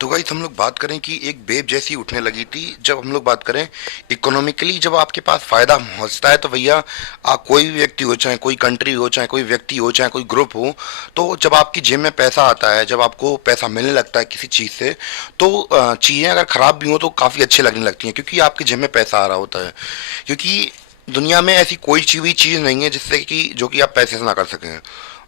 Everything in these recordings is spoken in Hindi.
तो गाइस हम लोग बात करें कि एक वेव जैसी उठने लगी थी। जब हम लोग बात करें इकोनॉमिकली, जब आपके पास फायदा पहुंचता है तो भैया आप कोई भी व्यक्ति हो, चाहे कोई कंट्री हो, चाहे कोई व्यक्ति हो, चाहे कोई ग्रुप हो, तो जब आपकी जेब में पैसा आता है, जब आपको पैसा मिलने लगता है किसी चीज़ से, तो चीज़ें अगर खराब भी हो तो काफ़ी अच्छी लगने लगती हैं, क्योंकि आपकी जेब में पैसा आ रहा होता है। क्योंकि दुनिया में ऐसी कोई भी चीज़ नहीं है जिससे कि जो कि आप पैसे से ना कर सकें।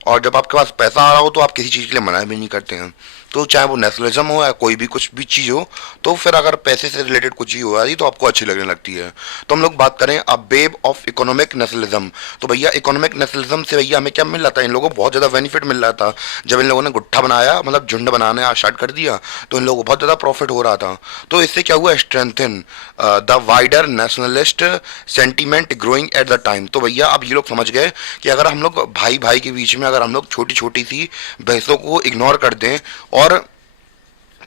और जब आपके पास पैसा आ रहा हो तो आप किसी चीज़ के लिए मना भी नहीं करते हैं। तो चाहे वो नेशनलिज्म हो या कोई भी कुछ भी चीज़ हो, तो फिर अगर पैसे से रिलेटेड कुछ चीज़ हो रही तो आपको अच्छी लगने लगती है। तो हम लोग बात करें अब वेव ऑफ इकोनॉमिक नेशनलिज्म, तो भैया इकोनॉमिक नेशनलिज्म से भैया हमें क्या मिल रहा था, इन लोगों को बहुत ज़्यादा बेनिफिट मिल रहा था। जब इन लोगों ने गुट्ठा बनाया, मतलब झुंड बनाने स्टार्ट कर दिया, तो इन लोगों को बहुत ज़्यादा प्रॉफिट हो रहा था। तो इससे क्या हुआ, strengthen the wider nationalist sentiment growing at the time. तो भैया अब ये लोग समझ गए कि अगर हम लोग भाई भाई के बीच में अगर हम लोग छोटी छोटी सी बहसों को इग्नोर कर दें और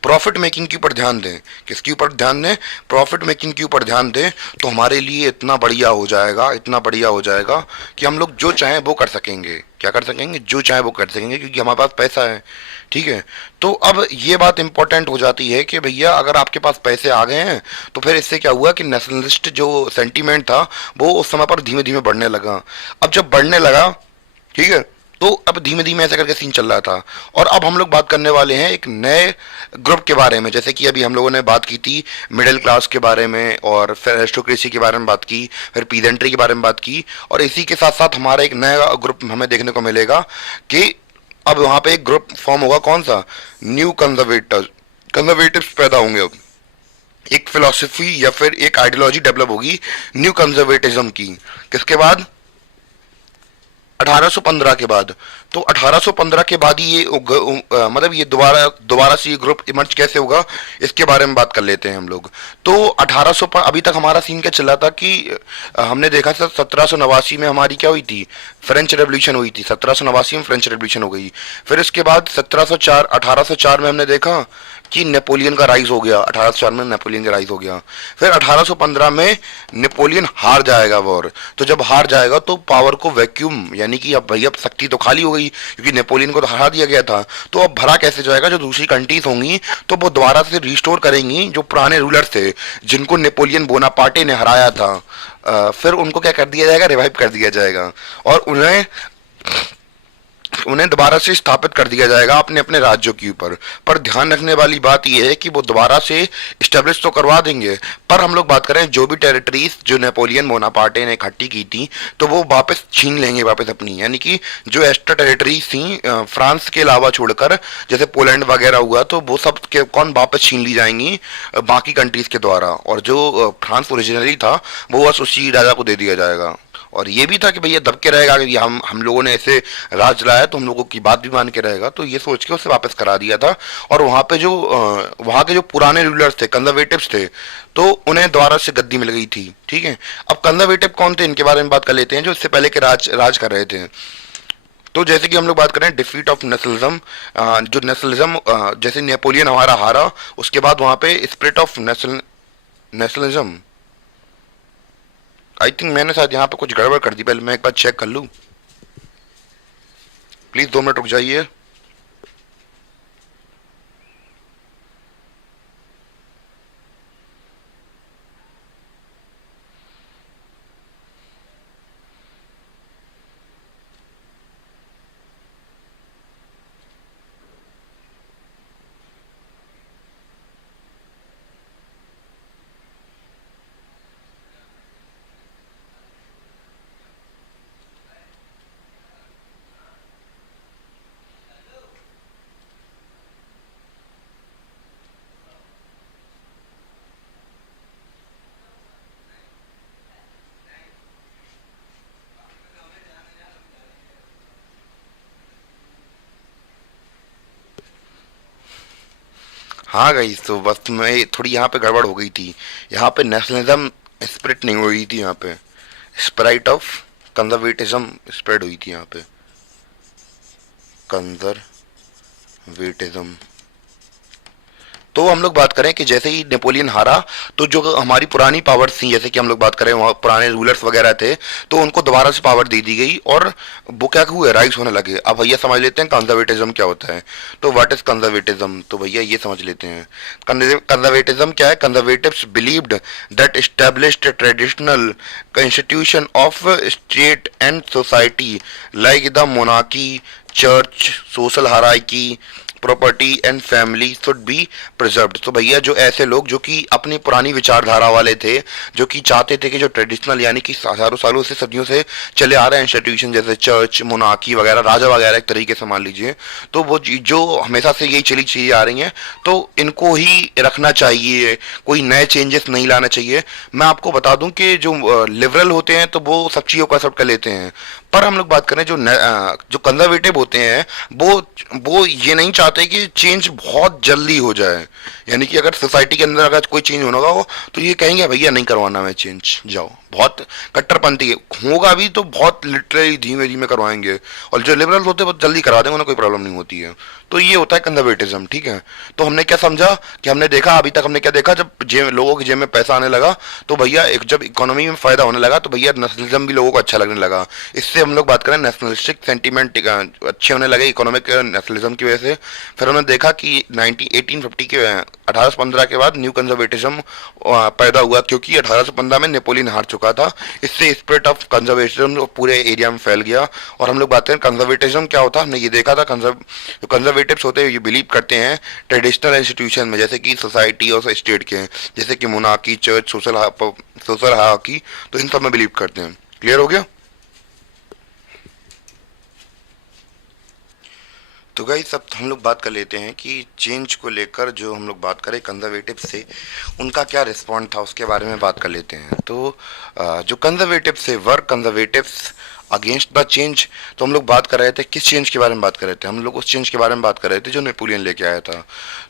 प्रॉफिट मेकिंग के ऊपर ध्यान दें, किसके ऊपर ध्यान दें, प्रॉफिट मेकिंग के ऊपर ध्यान दें, तो हमारे लिए इतना बढ़िया हो जाएगा, इतना बढ़िया हो जाएगा कि हम लोग जो चाहें वो कर सकेंगे। क्या कर सकेंगे? जो चाहे वो कर सकेंगे, क्योंकि हमारे पास पैसा है। ठीक है। तो अब ये बात इंपॉर्टेंट हो जाती है कि भैया अगर आपके पास पैसे आ गए हैं, तो फिर इससे क्या हुआ कि नेशनलिस्ट जो सेंटीमेंट था वो उस समय पर धीमे धीमे बढ़ने लगा। अब जब बढ़ने लगा, ठीक है, तो अब धीमे धीमे ऐसे करके सीन चल रहा था। और अब हम लोग बात करने वाले हैं एक नए ग्रुप के बारे में, जैसे कि अभी हम लोगों ने बात की थी मिडिल क्लास के बारे में, और फिर एरिस्टोक्रेसी के बारे में बात की, फिर पीजेंट्री के बारे में बात की, और इसी के साथ साथ हमारा एक नया ग्रुप हमें देखने को मिलेगा कि अब वहां पे एक ग्रुप फॉर्म होगा, कौन सा? न्यू कंजर्वेटर कंजर्वेटिव्स पैदा होंगे। अब एक फिलोसफी या फिर एक आइडियोलॉजी डेवलप होगी न्यू कंजर्वेटिज्म की। किसके बाद? 1815 के बाद। तो 1815 के बाद ही ये मतलब ये दोबारा दोबारा से ये ग्रुप इमर्ज कैसे होगा, इसके बारे में बात कर लेते हैं हम लोग। तो 1800 पर अभी तक हमारा सीन क्या चला था कि हमने देखा था 1789 में हमारी क्या हुई थी, फ्रेंच रेवोल्यूशन हुई थी। 1789 में फ्रेंच रेवोल्यूशन हो गई। फिर इसके बाद 1704 1804 में हमने देखा कि नेपोलियन का राइज हो गया। 1804 में नेपोलियन का राइज हो गया। फिर 1815 में नेपोलियन हार जाएगा वॉर। तो जब हार जाएगा तो पावर को वैक्यूम, यानी कि अब भैया शक्ति तो खाली हो गई, क्योंकि नेपोलियन को तो हरा दिया गया था। तो अब भरा कैसे जाएगा? जो दूसरी कंट्रीज होंगी तो वो दोबारा से रिस्टोर करेंगी जो पुराने रूलर्स थे, जिनको नेपोलियन बोनापार्टे ने हराया था। फिर उनको क्या कर दिया जाएगा? रिवाइव कर दिया जाएगा, और उन्हें उन्हें दोबारा से स्थापित कर दिया जाएगा अपने अपने राज्यों के ऊपर। पर ध्यान रखने वाली बात यह है कि वो दोबारा से स्टेब्लिश तो करवा देंगे, पर हम लोग बात करें जो भी टेरिटरीज जो नेपोलियन बोनापार्टे ने इकट्ठी की थी, तो वो वापस छीन लेंगे वापस अपनी, यानी कि जो एक्स्ट्रा टेरिटरीज थी फ्रांस के अलावा छोड़कर, जैसे पोलैंड वगैरह हुआ, तो वो सब के कौन वापस छीन ली जाएंगी बाकी कंट्रीज के द्वारा, और जो फ्रांस ओरिजिनली था वो बस उसी राजा को दे दिया जाएगा। और ये भी था कि भैया दब के रहेगा कि हम लोगों ने ऐसे राज लाया तो हम लोगों की बात भी मान के रहेगा, तो ये सोच के उसे वापस करा दिया था। और वहाँ पे जो वहाँ के जो पुराने रूलर्स थे, कंजर्वेटिव्स थे, तो उन्हें दोबारा से गद्दी मिल गई थी। ठीक है। अब कंजर्वेटिव कौन थे, इनके बारे में बात कर लेते हैं, जो इससे पहले के राज राज कर रहे थे। तो जैसे कि हम लोग बात करें डिफीट ऑफ नेशनलिज्म, जो नेशनलिज्म, जैसे नेपोलियन हमारा हारा, उसके बाद वहाँ पे spirit of nationalism, I think मैंने शायद यहाँ पे कुछ गड़बड़ कर दी, पहले मैं एक बार चेक कर लूँ। प्लीज़ 2 मिनट रुक जाइए। हाँ गई, तो बस मैं थोड़ी यहाँ पे गड़बड़ हो गई थी। यहाँ पे नेशनलिज्म स्प्रिट नहीं हुई थी, यहाँ पे स्प्राइट ऑफ कंजर्वेटिज्म स्प्रेड हुई थी यहाँ पे। कंजर्वेटिज्म, तो हम लोग बात करें कि जैसे ही नेपोलियन हारा, तो जो हमारी पुरानी पावर्स थी, जैसे कि हम लोग बात करें वहाँ पुराने रूलर्स वगैरह थे, तो उनको दोबारा से पावर दे दी गई और वो क्या हुए, राइज होने लगे। अब भैया समझ लेते हैं कंजर्वेटिज्म क्या होता है। तो व्हाट इज कंजर्वेटिज्म, तो भैया ये समझ लेते हैं। कंजर्वेटिज्म क्या है? Conservatives believed that established traditional institution of state and society like the monarchy, church, social hierarchy, property and family should be preserved. तो भैया जो ऐसे लोग जो कि अपनी पुरानी विचारधारा वाले थे, जो कि चाहते थे कि जो ट्रेडिशनल यानी कि हजारों सालों से, सदियों से चले आ रहे हैं इंस्टीट्यूशन, जैसे चर्च, मोनार्की वगैरह, राजा वगैरह एक तरीके से मान लीजिए, तो वो जो हमेशा से यही चली चीजें आ रही हैं, तो इनको ही रखना चाहिए, कोई नए चेंजेस नहीं लाना चाहिए। मैं आपको बता दूं कि जो लिबरल होते हैं तो वो सब चीज़ों को एक्सेप्ट कर लेते हैं, पर हम लोग बात करें जो कंजर्वेटिव होते हैं, वो ये नहीं चाहते कि चेंज बहुत जल्दी हो जाए। यानी कि अगर सोसाइटी के अंदर अगर कोई चेंज होना हो, तो ये कहेंगे भैया नहीं करवाना मैं चेंज, जाओ। बहुत कट्टरपंथी होगा भी तो बहुत लिटरली धीमे धीमे करवाएंगे, और जो लिबरल होते हैं बहुत जल्दी करा देंगे, उन्हें कोई प्रॉब्लम नहीं होती है। तो ये होता है कंजर्वेटिज्म, ठीक है। तो हमने क्या समझा कि हमने देखा अभी तक, हमने क्या देखा, जब लोगों की जेब में पैसा आने लगा, तो भैया जब इकोनॉमी में फायदा होने लगा, तो भैया नेशनलिज्म भी लोगों को अच्छा लगने लगा। इससे हम लोग बात करें नेशनलिस्टिक सेंटीमेंट अच्छे होने लगे इकोनॉमिक नेशनलिज्म की वजह से। फिर हमने देखा कि 1850 के 1815 के बाद न्यू कंजर्वेटिज्म पैदा हुआ, क्योंकि 1815 में नेपोलियन हार चुका था। इससे स्पिरिट ऑफ कंजर्वेटिज्म पूरे एरिया में फैल गया। और हम लोग बात करें कंजर्वेटिज्म क्या होता है, हमने ये देखा था, कंजर्वेटिव्स होते हैं ये बिलीव करते हैं ट्रेडिशनल इंस्टीट्यूशन में, जैसे कि सोसाइटी और स्टेट के, जैसे कि मोनार्की, चर्च, सोशल हायरार्की, तो इन सब में बिलीव करते हैं। क्लियर हो गया? तो गाइस सब हम लोग बात कर लेते हैं कि चेंज को लेकर जो हम लोग बात करें कंजर्वेटिव से, उनका क्या रिस्पॉन्ड था उसके बारे में बात कर लेते हैं। तो जो कंजर्वेटिव से work conservatives against the change, तो हम लोग बात कर रहे थे किस चेंज के बारे में बात कर रहे थे, हम लोग उस चेंज के बारे में बात कर रहे थे जो नेपोलियन लेके आया था।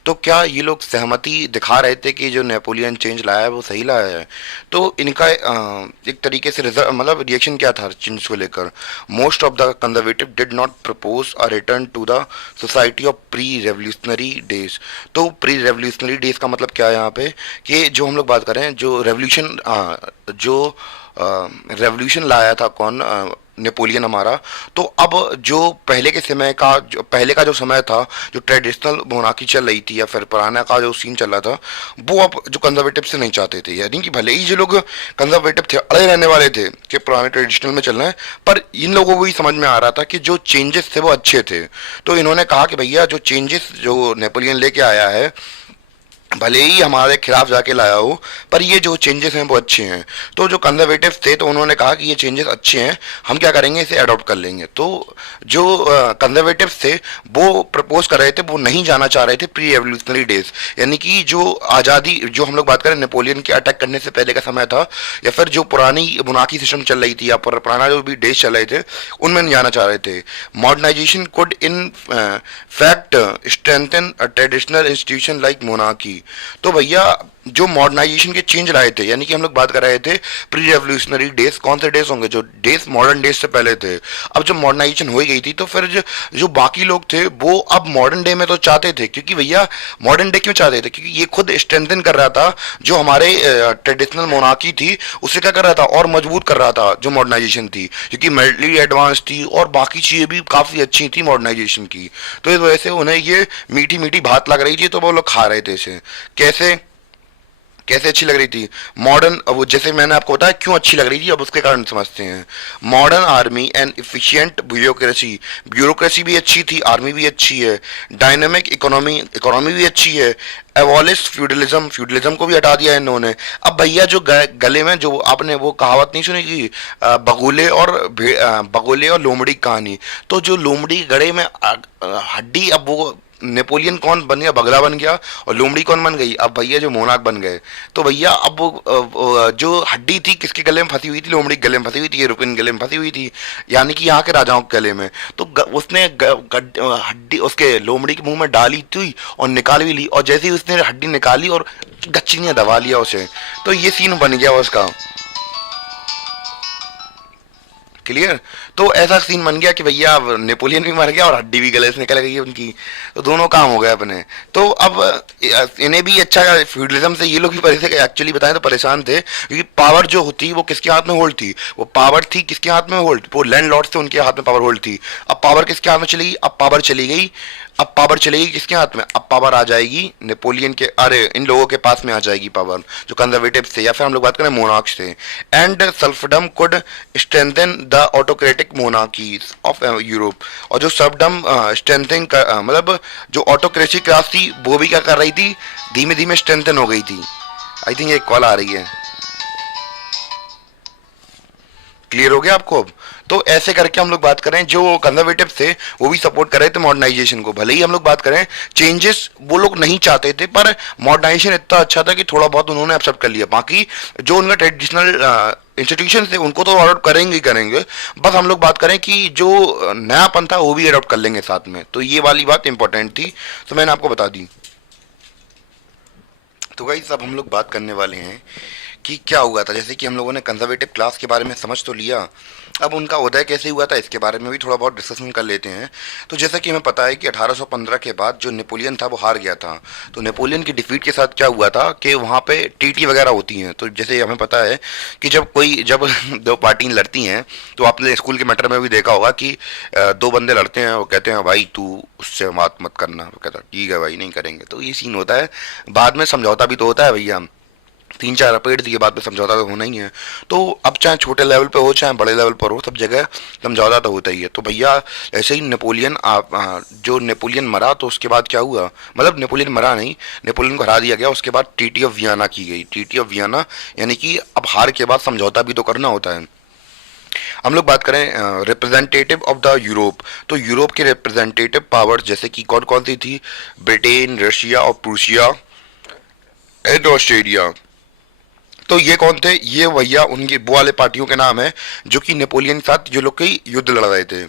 तो क्या ये लोग सहमति दिखा रहे थे कि जो नेपोलियन चेंज लाया है वो सही लाया है? तो इनका एक तरीके से मतलब रिएक्शन क्या था चेंज को लेकर? Most of the conservative did not propose a return to the society of pre revolutionary days. तो प्री रेवल्यूशनरी डेज का मतलब क्या है यहाँ पे, कि जो हम लोग बात कर रहे हैं जो रेवोल्यूशन लाया था कौन, नेपोलियन हमारा। तो अब जो पहले के समय का, जो पहले का जो समय था, जो ट्रेडिशनल मोनार्की चल रही थी या फिर पुराना का जो सीन चल रहा था, वो अब जो कंजर्वेटिव से नहीं चाहते थे। यानी कि भले ही जो लोग कंजर्वेटिव थे अड़े रहने वाले थे कि पुराने ट्रेडिशनल में चलना है, पर इन लोगों को भी समझ में आ रहा था कि जो चेंजेस थे वो अच्छे थे। तो इन्होंने कहा कि भैया जो चेंजेस जो नेपोलियन लेके आया है, भले ही हमारे खिलाफ जाके लाया हो, पर ये जो चेंजेस हैं वो अच्छे हैं। तो जो कंजर्वेटिव थे तो उन्होंने कहा कि ये चेंजेस अच्छे हैं, हम क्या करेंगे, इसे अडॉप्ट कर लेंगे। तो जो कंजर्वेटिव थे वो प्रपोज कर रहे थे, वो नहीं जाना चाह रहे थे प्री रेवोल्यूशनरी डेज, यानी कि जो आज़ादी, जो हम लोग बात करें नेपोलियन के अटैक करने से पहले का समय था, या फिर जो पुरानी मोनार्की सिस्टम चल रही थी या पुराना जो भी डेज चल रहे थे, उनमें नहीं जाना चाह रहे थे। Modernisation could in fact strengthen a traditional institution like monarchy. तो भैया जो मॉडर्नाइजेशन के चेंज लाए थे, यानी कि हम लोग बात कर रहे थे प्री रेवोल्यूशनरी डेज, कौन से डेज होंगे, जो डेज मॉडर्न डेज से पहले थे। अब जब मॉडर्नाइजेशन हो गई थी, तो फिर जो बाकी लोग थे वो अब मॉडर्न डे में तो चाहते थे, क्योंकि भैया मॉडर्न डे क्यों चाहते थे, क्योंकि ये खुद स्ट्रेंथन कर रहा था जो हमारे ट्रेडिशनल मोनार्की थी, उसे क्या कर रहा था, और मजबूत कर रहा था जो मॉडर्नाइजेशन थी, क्योंकि मिलिट्री एडवांस थी और बाकी चीज़ें भी काफ़ी अच्छी थी मॉडर्नाइजेशन की। तो इस वजह से उन्हें ये मीठी मीठी भात लग रही थी, तो वो लोग खा रहे थे इसे। कैसे कैसे अच्छी लग रही थी मॉडर्न, अब जैसे मैंने आपको बताया क्यों अच्छी लग रही थी, अब उसके कारण समझते हैं। Modern army and efficient bureaucracy, bureaucracy भी अच्छी थी, आर्मी भी अच्छी है। डायनेमिक इकोनॉमी, इकोनॉमी भी अच्छी है। एवॉलिश फ्यूडलिज्म, फ्यूडलिज्म को भी हटा दिया इन्होंने। अब भैया जो गले में जो आपने वो कहावत नहीं सुनी कि बगुले और लोमड़ी कहानी, तो जो लोमड़ी गले में हड्डी, अब वो नेपोलियन कौन बन गया, बगला बन गया, और लोमड़ी कौन बन गई, अब भैया जो मोनार्क बन गए। तो भैया अब वो जो हड्डी थी किसके गले में फंसी हुई थी, लोमड़ी के गले में फंसी हुई थी, यूरोपियन गले में फंसी हुई थी, यानी कि यहाँ के राजाओं के गले में। तो उसने हड्डी उसके लोमड़ी के मुंह में डाली थी और निकाल भी ली, और जैसे ही उसने हड्डी निकाली और गच्ची ने दबा लिया उसे, तो ये सीन बन गया उसका। क्लियर। तो ऐसा सीन बन गया कि भैया अब नेपोलियन भी मर गया और हड्डी भी गले से निकल गई उनकी, तो दोनों काम हो गए अपने। तो अब इन्हें भी अच्छा, फ्यूडलिज्म से ये लोग भी एक्चुअली बताएं तो परेशान थे, क्योंकि पावर जो होती वो किसके हाथ में होल्ड थी, वो पावर थी किसके हाथ में होल्ड, वो लैंडलॉर्ड्स थे, उनके हाथ में पावर होल्ड थी। अब पावर किसके हाथ में चली गई, अब पावर चली गई, अब पावर चलेगी किसके हाथ में, अब पावर आ जाएगी नेपोलियन के, अरे इन लोगों के पास में आ जाएगी पावर, जो कंजर्वेटिव थे, या फिर हम लोग बात करें मोनार्क्स थे। And serfdom could strengthen the autocratic monarchies of Europe. और जो सर्फडम स्ट्रेंथन मतलब जो ऑटोक्रेसी क्लास थी वो भी क्या कर रही थी, धीमे धीमे स्ट्रेंथन हो गई थी। आई थिंक एक कॉल आ रही है, क्लियर हो गया आपको अब। तो ऐसे करके हम लोग बात करें, जो कंजर्वेटिव थे वो भी सपोर्ट कर रहे थे मॉडर्नाइजेशन को, भले ही हम लोग बात करें चेंजेस वो लोग नहीं चाहते थे, पर मॉडर्नाइजेशन इतना अच्छा था कि थोड़ा बहुत उन्होंने एक्सेप्ट कर लिया। बाकी जो उनका ट्रेडिशनल इंस्टीट्यूशन थे उनको तो अडॉप्ट करेंगे ही करेंगे, बस हम लोग बात करें कि जो नयापन था वो भी अडॉप्ट कर लेंगे साथ में। तो ये वाली बात इंपॉर्टेंट थी, तो मैंने आपको बता दी। तो गाइस अब हम लोग बात करने वाले हैं कि क्या हुआ था। जैसे कि हम लोगों ने कंजर्वेटिव क्लास के बारे में समझ तो लिया, अब उनका उदय कैसे हुआ था इसके बारे में भी थोड़ा बहुत डिस्कशन कर लेते हैं। तो जैसा कि हमें पता है कि 1815 के बाद जो नेपोलियन था वो हार गया था। तो नेपोलियन की डिफीट के साथ क्या हुआ था कि वहाँ पे टीटी वगैरह होती हैं। तो जैसे हमें पता है कि जब दो पार्टी लड़ती हैं, तो आपने स्कूल के मैटर में भी देखा होगा कि दो बंदे लड़ते हैं, वो कहते हैं भाई तू उससे बात मत करना, वो कहता ठीक है भाई नहीं करेंगे। तो ये सीन होता है, बाद में समझौता भी तो होता है भैया, 3-4 पेड़ दिए बाद में समझौता तो होना ही है। तो अब चाहे छोटे लेवल पे हो चाहे बड़े लेवल पर हो, सब जगह समझौता तो होता ही है। तो भैया ऐसे ही नेपोलियन जो नेपोलियन मरा तो उसके बाद क्या हुआ, मतलब नेपोलियन मरा नहीं, नेपोलियन को हरा दिया गया, उसके बाद ट्रीटी ऑफ वियना की गई। ट्रीटी ऑफ वियना यानी कि अब हार के बाद समझौता भी तो करना होता है। हम लोग बात करें रिप्रेजेंटेटिव ऑफ द यूरोप, तो यूरोप के रिप्रेजेंटेटिव पावर्स जैसे कि कौन कौन सी थी, ब्रिटेन, रशिया और प्रूसिया एंड ऑस्ट्रेलिया। तो ये कौन थे, ये भैया उनके वो वाले पार्टियों के नाम है जो कि नेपोलियन के साथ जो लोग कई युद्ध लड़ रहे थे।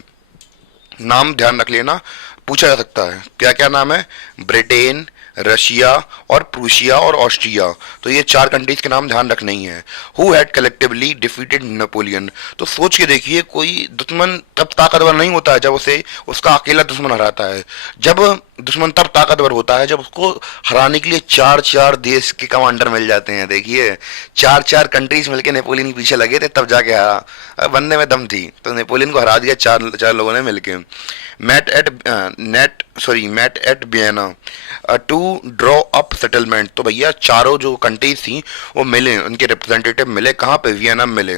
नाम ध्यान रख लेना, पूछा जा सकता है क्या क्या नाम है, ब्रिटेन, रशिया और प्रूशिया और ऑस्ट्रिया। तो ये 4 कंट्रीज के नाम ध्यान रखने ही हैं। Who had collectively defeated Napoleon. तो सोच के देखिए, कोई दुश्मन तब ताकतवर नहीं होता है जब उसे उसका अकेला दुश्मन हराता है। जब दुश्मन तब ताकतवर होता है जब उसको हराने के लिए 4-4 देश के कमांडर मिल जाते हैं। देखिए 4-4 कंट्रीज मिलके नेपोलियन के पीछे लगे थे तब जाके हरा, बनने में दम थी, तो नेपोलियन को हरा दिया 4 लोगों ने मिलके। Met at Vienna to draw up settlement. तो भैया चारों जो कंट्रीज थी वो मिले, उनके रिप्रेजेंटेटिव मिले, कहाँ पे, वियना में मिले।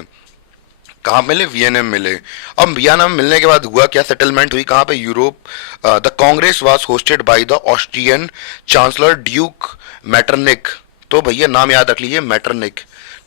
कहाँ मिले, वियना में मिले। अब वियना में मिलने के बाद हुआ क्या, सेटलमेंट हुई कहाँ पे, Europe. The Congress was hosted by the Austrian chancellor Duke Metternich. तो भैया नाम याद रख लीजिए, मैटरनिक,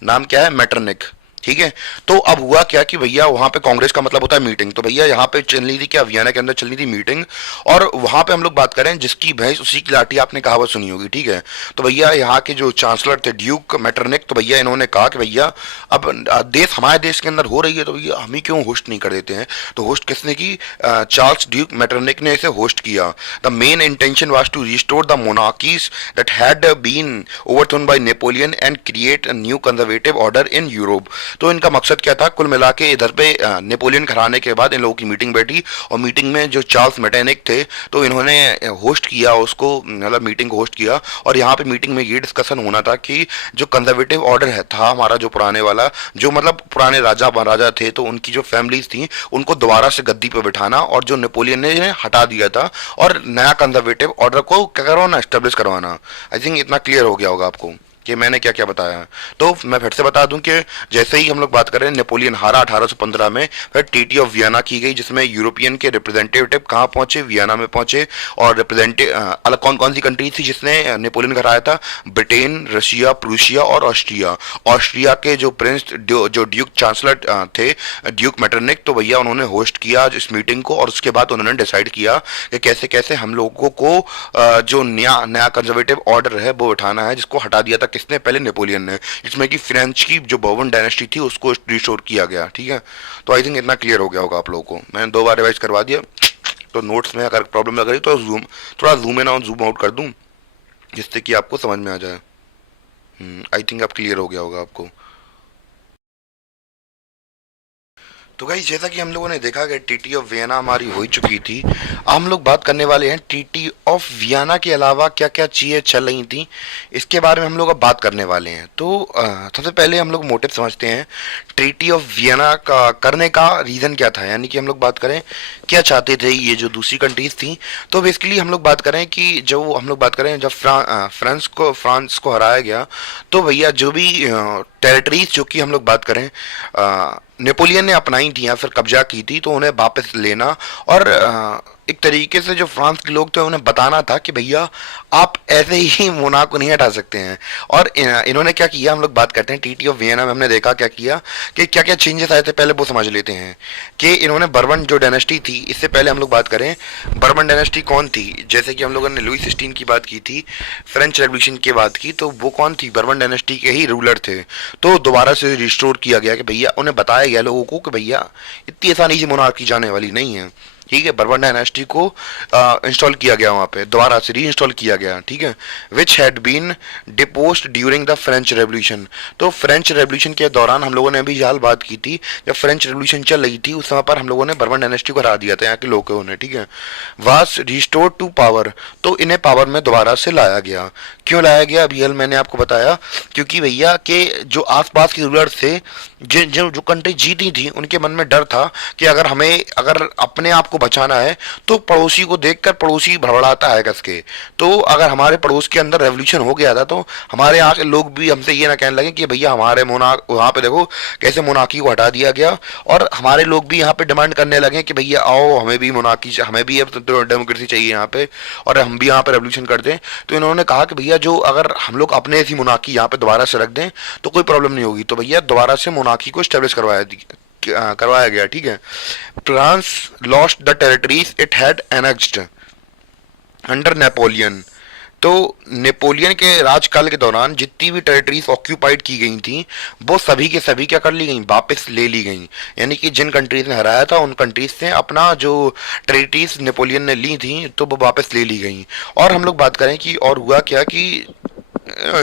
नाम क्या है, मैटरनिक, ठीक है। तो अब हुआ क्या कि भैया वहां पे कांग्रेस का मतलब होता है मीटिंग, तो भैया यहाँ पे चल रही थी क्या, वियना के अंदर चल रही थी मीटिंग। और वहां पे हम लोग बात करें जिसकी भैंस उसी की लाठी, आपने कहावत सुनी होगी, ठीक है। तो भैया यहाँ के जो चांसलर थे ड्यूक मैटरनिक, तो भैया इन्होंने कहा कि भैया अब देश हमारे देश के अंदर हो रही है तो भैया हम ही क्यों होस्ट नहीं कर देते हैं। तो होस्ट किसने की, चार्ल्स ड्यूक मैटरनिक ने इसे होस्ट किया। The main intention was to restore the monarchies that had been overthrown by Napoleon and create a new conservative order in Europe. तो इनका मकसद क्या था, कुल मिला के इधर पे नेपोलियन को हराने के बाद इन लोगों की मीटिंग बैठी, और मीटिंग में जो चार्ल्स मैटरनिक थे तो इन्होंने होस्ट किया उसको, मतलब मीटिंग को होस्ट किया। और यहाँ पे मीटिंग में ये डिस्कशन होना था कि जो कंजर्वेटिव ऑर्डर है था हमारा, जो पुराने वाला, जो मतलब पुराने राजा महाराजा थे तो उनकी जो फैमिलीज थी उनको दोबारा से गद्दी पे बिठाना, और जो नेपोलियन ने हटा दिया था, और नया कंजर्वेटिव ऑर्डर को क्या करवाना, एस्टेब्लिश करवाना। आई थिंक इतना क्लियर हो गया होगा आपको कि मैंने क्या क्या बताया। तो मैं फिर से बता दूं कि जैसे ही हम लोग बात करें नेपोलियन हारा 1815 में, फिर ट्रीटी ऑफ वियना की गई जिसमें यूरोपियन के रिप्रेजेंटेटिव कहाँ पहुंचे, वियना में पहुंचे। और रिप्रेजेंटेटिव अलग कौन कौन सी कंट्री थी जिसने नेपोलियन को हराया था, ब्रिटेन, रशिया, प्रूशिया और ऑस्ट्रिया। ऑस्ट्रिया के जो प्रिंस जो ड्यूक चांसलर थे ड्यूक मैटरनिक, तो भैया उन्होंने होस्ट किया इस मीटिंग को, और उसके बाद उन्होंने डिसाइड किया कि कैसे कैसे हम लोगों को जो नया नया कंजर्वेटिव ऑर्डर है वो उठाना है, जिसको हटा दिया था किसने, पहले नेपोलियन ने, जिसमें कि फ्रेंच की जो बर्बन डायनेस्टी थी उसको रिस्टोर किया गया, ठीक है। तो आई थिंक इतना क्लियर हो गया होगा आप लोगों को, मैंने 2 बार रिवाइज करवा दिया। तो नोट्स में अगर प्रॉब्लम लग रही तो थोड़ा जूम इन और जूम आउट कर दूं जिससे कि आपको समझ में आ जाए। आई थिंक अब क्लियर हो गया होगा आपको। तो गाइस जैसा कि हम लोगों ने देखा कि टीटी ऑफ वियना हमारी हो ही चुकी थी। अब हम लोग बात करने वाले हैं टीटी ऑफ वियना के अलावा क्या क्या चीज़ें चल रही थी, इसके बारे में हम लोग अब बात करने वाले हैं। तो सबसे पहले हम लोग मोटिव समझते हैं ट्रीटी ऑफ वियना का करने का रीज़न क्या था, यानी कि हम लोग बात करें क्या चाहते थे ये जो दूसरी कंट्रीज थी। तो बेसिकली हम लोग बात करें कि जो हम लोग बात करें जब फ्रांस को हराया गया, तो भैया जो भी टेरिटरीज जो कि हम लोग बात करें नेपोलियन ने अपनाई थी या फिर कब्जा की थी, तो उन्हें वापस लेना और एक तरीके से जो फ्रांस के लोग थे उन्हें बताना था कि भैया आप ऐसे ही मोनाको नहीं हटा सकते हैं। और इन्होंने क्या किया, हम लोग बात करते हैं टीटी ऑफ वियना में हमने देखा क्या किया कि क्या क्या चेंजेस आए थे, पहले वो समझ लेते हैं कि इन्होंने बर्बन जो डायनेस्टी थी, इससे पहले हम लोग बात करें बर्बन डायनेस्टी कौन थी, जैसे कि हम लोगों ने लुई 16 की बात की थी, फ्रेंच रेवोल्यूशन की बात की, तो वो कौन थी, बर्बन डायनेस्टी के ही रूलर थे। तो दोबारा से रिस्टोर किया गया कि भैया उन्हें बताया गया लोगों को कि भैया इतनी आसानी से मोनार्की जाने वाली नहीं है, ठीक है। बर्बन डायनेस्टी को इंस्टॉल किया गया, वहाँ पे दोबारा से री इंस्टॉल किया गया, ठीक है। Which had been deposed during the French revolution. तो फ्रेंच रेवोल्यूशन के दौरान हम लोगों ने अभी हाल बात की थी, जब फ्रेंच रेवोल्यूशन चल रही थी उस समय पर हम लोगों ने बर्बन डायनेस्टी को हरा दिया था यहाँ के लोगों ने, ठीक है। वाज रिस्टोर्ड टू पावर, तो इन्हें पावर में दोबारा से लाया गया। क्यों लाया गया, अभी हल मैंने आपको बताया, क्योंकि भैया के जो आसपास के रूलर थे, जो कंट्री जीती थी, उनके मन में डर था कि अगर अपने आप को बचाना है तो पड़ोसी को देखकर पड़ोसी भड़बड़ाता है कस के। तो अगर हमारे पड़ोस के अंदर रेवोल्यूशन हो गया था तो हमारे यहाँ के लोग भी हमसे ये ना कहने लगे कि भैया हमारे मोनाक वहाँ पे देखो कैसे मोनार्की को हटा दिया गया, और हमारे लोग भी यहाँ पे डिमांड करने लगे कि भैया आओ हमें भी मोनार्की, हमें भी अब तो डेमोक्रेसी चाहिए यहाँ पे, और हम भी यहाँ पे रेवोल्यूशन कर दें। तो इन्होंने कहा कि भैया जो अगर हम लोग अपने ऐसी मोनार्की यहाँ पे दोबारा से रख दें तो कोई प्रॉब्लम नहीं होगी। तो भैया दोबारा से मोनार्की को स्टेब्लिश करवाया गया, ठीक है। France lost the territories it had annexed under Napoleon. तो नेपोलियन के राजकाल के दौरान जितनी भी टेरिटरीज ऑक्यूपाइड की गई थी वो सभी के सभी क्या कर ली गई, वापस ले ली गई। यानी कि जिन कंट्रीज ने हराया था उन कंट्रीज से अपना जो टेरिटरीज नेपोलियन ने ली थी तो वो वापस ले ली गई। और हम लोग बात करें कि और हुआ क्या कि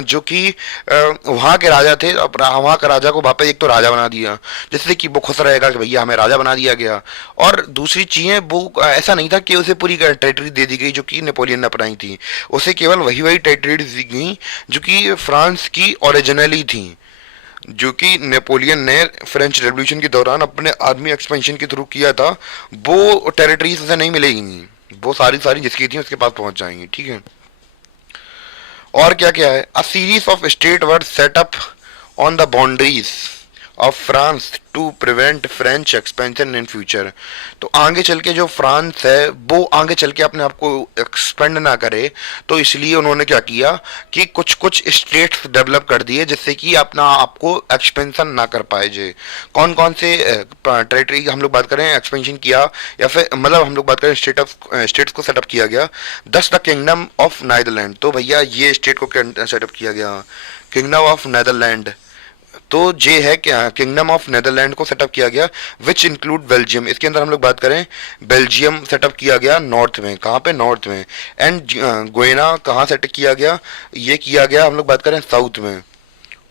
जो कि वहाँ के राजा थे, अब वहाँ के राजा को वापस एक तो राजा बना दिया जिससे कि वो खुश रहेगा कि भैया हमें राजा बना दिया गया। और दूसरी चीज़ें वो ऐसा नहीं था कि उसे पूरी टेरिटरी दे दी गई जो कि नेपोलियन ने अपनाई थी, उसे केवल वही वही टेरिटरी दी गई जो कि फ्रांस की ओरिजिनली थी, जो कि नेपोलियन ने फ्रेंच रेवोल्यूशन के दौरान अपने आर्मी एक्सपेंशन के थ्रू किया था। वो टेरिटरीज उसे नहीं मिलेगी, वो सारी सारी जिसकी थी उसके पास पहुंच जाएंगी, ठीक है। और क्या क्या है, a series of state were set up on the boundaries of France to prevent French expansion in future. तो आगे चल के जो फ्रांस है वो आगे चल के अपने आप को एक्सपेंड ना करे, तो इसलिए उन्होंने क्या किया कि कुछ कुछ स्टेट्स डेवलप कर दिए जिससे कि अपना आपको एक्सपेंशन ना कर पाए जे। कौन कौन से टेरिटरी हम लोग बात करें एक्सपेंशन किया, या फिर मतलब हम लोग बात करें स्टेट्स को सेटअप किया गया। दस द किंगडम ऑफ नीदरलैंड, तो भैया ये स्टेट को सेटअप किया गया किंगडम ऑफ नीदरलैंड। तो ये है क्या, किंगडम ऑफ नेदरलैंड को सेटअप किया गया विच इंक्लूड बेल्जियम। इसके अंदर हम लोग बात करें बेल्जियम सेटअप किया गया नॉर्थ में, कहाँ पे, नॉर्थ में। एंड गोयना कहाँ सेटअप किया गया, ये किया गया हम लोग बात करें साउथ में।